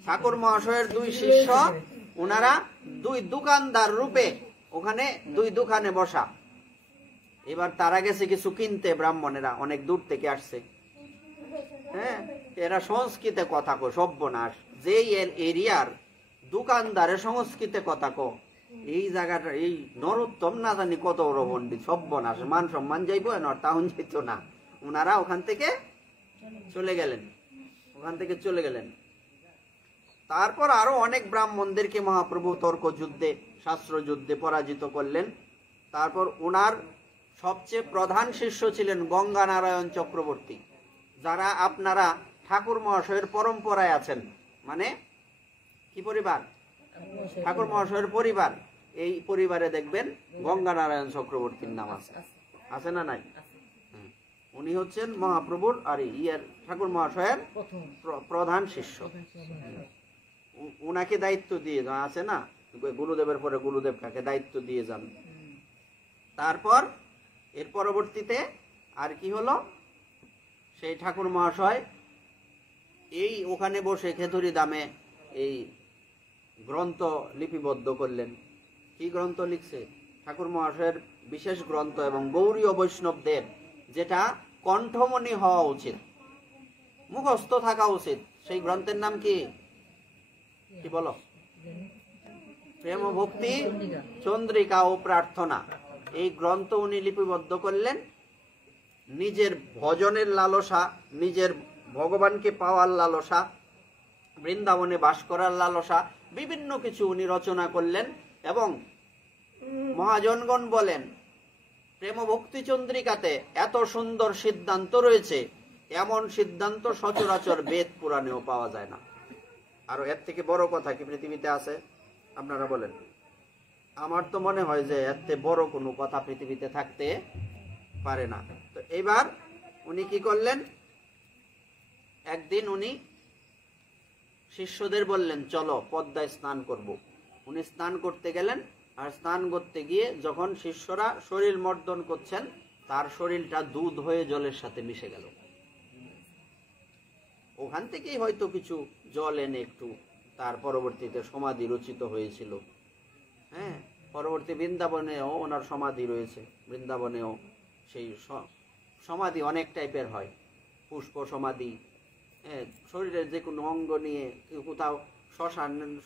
ঠাকুর মহাশয়ের 2 শিষ্য, ওনারা 2 দোকানদার রূপে ওখানে 2 দোকানে বসা। এবার তারা গেছে কিছু কিনতে, ব্রাহ্মণেরা অনেক দূর থেকে আসছে। হ্যাঁ, এরা সংস্কৃতে কথা কো, সর্বনাশ। যেই এরিয়ার দোকানদারের সংস্কৃতে কথা কো, এই জায়গাটা, এই নরোত্তম না জানি কত বড় পণ্ডিত, সর্বনাশ, মান সম্মান যাইব, তাহন যাইতো না। ওনারা ওখান থেকে চলে গেলেন, ওখান থেকে চলে গেলেন। তারপর আরো অনেক ব্রাহ্মণদেরকে মহাপ্রভু তর্ক যুদ্ধে, শাস্ত্র যুদ্ধে পরাজিত করলেন। তারপর ওনার সবচেয়ে প্রধান শিষ্য ছিলেন গঙ্গা নারায়ণ চক্রবর্তী, যারা আপনারা ঠাকুর মহাশয়ের পরম্পরায় আছেন। মানে কি পরিবার? ঠাকুর মহাশয়ের পরিবার। এই পরিবারে দেখবেন গঙ্গা নারায়ণ চক্রবর্তীর নাম আছে, আছে না নাই? উনি হচ্ছেন মহাপ্রভুর আর ঠাকুর মহাশয়ের প্রধান শিষ্য। উনাকে দায়িত্ব দিয়ে আছে না, গুরুদেবের পরে গুরুদেব কাকে দায়িত্ব দিয়ে যান। তারপর এর পরবর্তীতে আর কি হলো, সেই ঠাকুর মহাশয় এই ওখানে বসে খেতরি দামে এই গ্রন্থ লিপিবদ্ধ করলেন। কি গ্রন্থ লিখছে? ঠাকুর মহাশয়ের বিশেষ গ্রন্থ, এবং গৌরীয় বৈষ্ণবদের যেটা কণ্ঠমণি হওয়া উচিত, মুখস্থ থাকা উচিত, সেই গ্রন্থের নাম কি? কি বলো? প্রেম ভক্তি চন্দ্রিকা ও প্রার্থনা। এই গ্রন্থ উনি লিপিবদ্ধ করলেন। নিজের ভজনের লালসা, নিজের ভগবানকে পাওয়ার লালসা, বৃন্দাবনে বাস করার লালসা, বিভিন্ন কিছু উনি রচনা করলেন। এবং মহাজনগণ বলেন, প্রেম ভক্তি চন্দ্রিকাতে এত সুন্দর সিদ্ধান্ত রয়েছে, এমন সিদ্ধান্ত সচরাচর বেদ পুরাণেও পাওয়া যায় না। আরো এর থেকে বড় কথা কি পৃথিবীতে আছে? আপনারা বলেন। আমার তো মনে হয় যে এর থেকে বড় কোনো কথা পৃথিবীতে থাকতে পারে না। তো এবার উনি কি করলেন, একদিন উনি শিষ্যদের বললেন, চলো পদ্মায় স্নান করব। উনি স্নান করতে গেলেন, আর স্নান করতে গিয়ে যখন শিষ্যরা শরীর মর্দন করছেন, তার শরীরটা দুধ হয়ে জলের সাথে মিশে গেল। ওখান থেকেই হয়তো কিছু জল এনে একটু তার পরবর্তীতে সমাধি রচিত হয়েছিল। হ্যাঁ, পরবর্তী বৃন্দাবনেও ওনার সমাধি রয়েছে। বৃন্দাবনেও সেই সমাধি অনেক টাইপের হয়, পুষ্প সমাধি। হ্যাঁ, শরীরের যে কোনো অঙ্গ নিয়ে কোথাও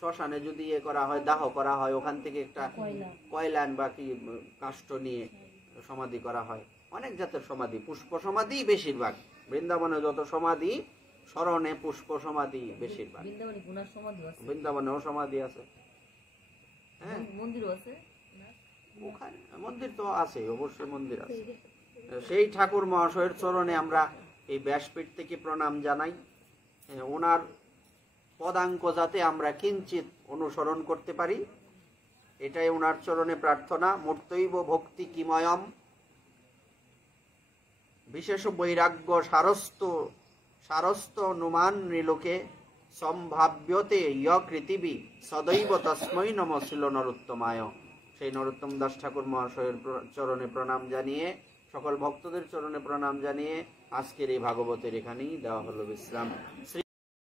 শ্মশানে যদি ইয়ে করা হয়, দাহ করা হয়, ওখান থেকে একটা কয়লান বা কি কাষ্ঠ নিয়ে সমাধি করা হয়। অনেক জাতের সমাধি, পুষ্প সমাধি বেশিরভাগ। বৃন্দাবনে যত সমাধি, স্মরণে পুষ্প সমাধি বেশিরভাগ। বৃন্দাবনেও সমাধি আছে। হ্যাঁ, ওখানে মন্দির তো আছে, অবশ্যই মন্দির আছে। সেই ঠাকুর মহাশয়ের চরণে আমরা এই ব্যাসপীঠ থেকে প্রণাম জানাই। ওনার পদাঙ্ক যাতে আমরা কিঞ্চিত অনুসরণ করতে পারি, এটাই ওনার চরণে প্রার্থনা। মূর্তৈব ভক্তি কিময়ম বিশেষ বৈরাগ্য সারস্ত অনুমান নৃলোকে সম্ভাব্যতে কৃতিবি সদৈব তস্মৈ নমঃ নরোত্তমায়। সেই নরোত্তম দাস ঠাকুর মহাশয়ের চরণে প্রণাম জানিয়ে, সকল ভক্তদের চরণে প্রণাম জানিয়ে আজকের এই ভাগবতের এখানেই দেওয়া হলো বিশ্রাম।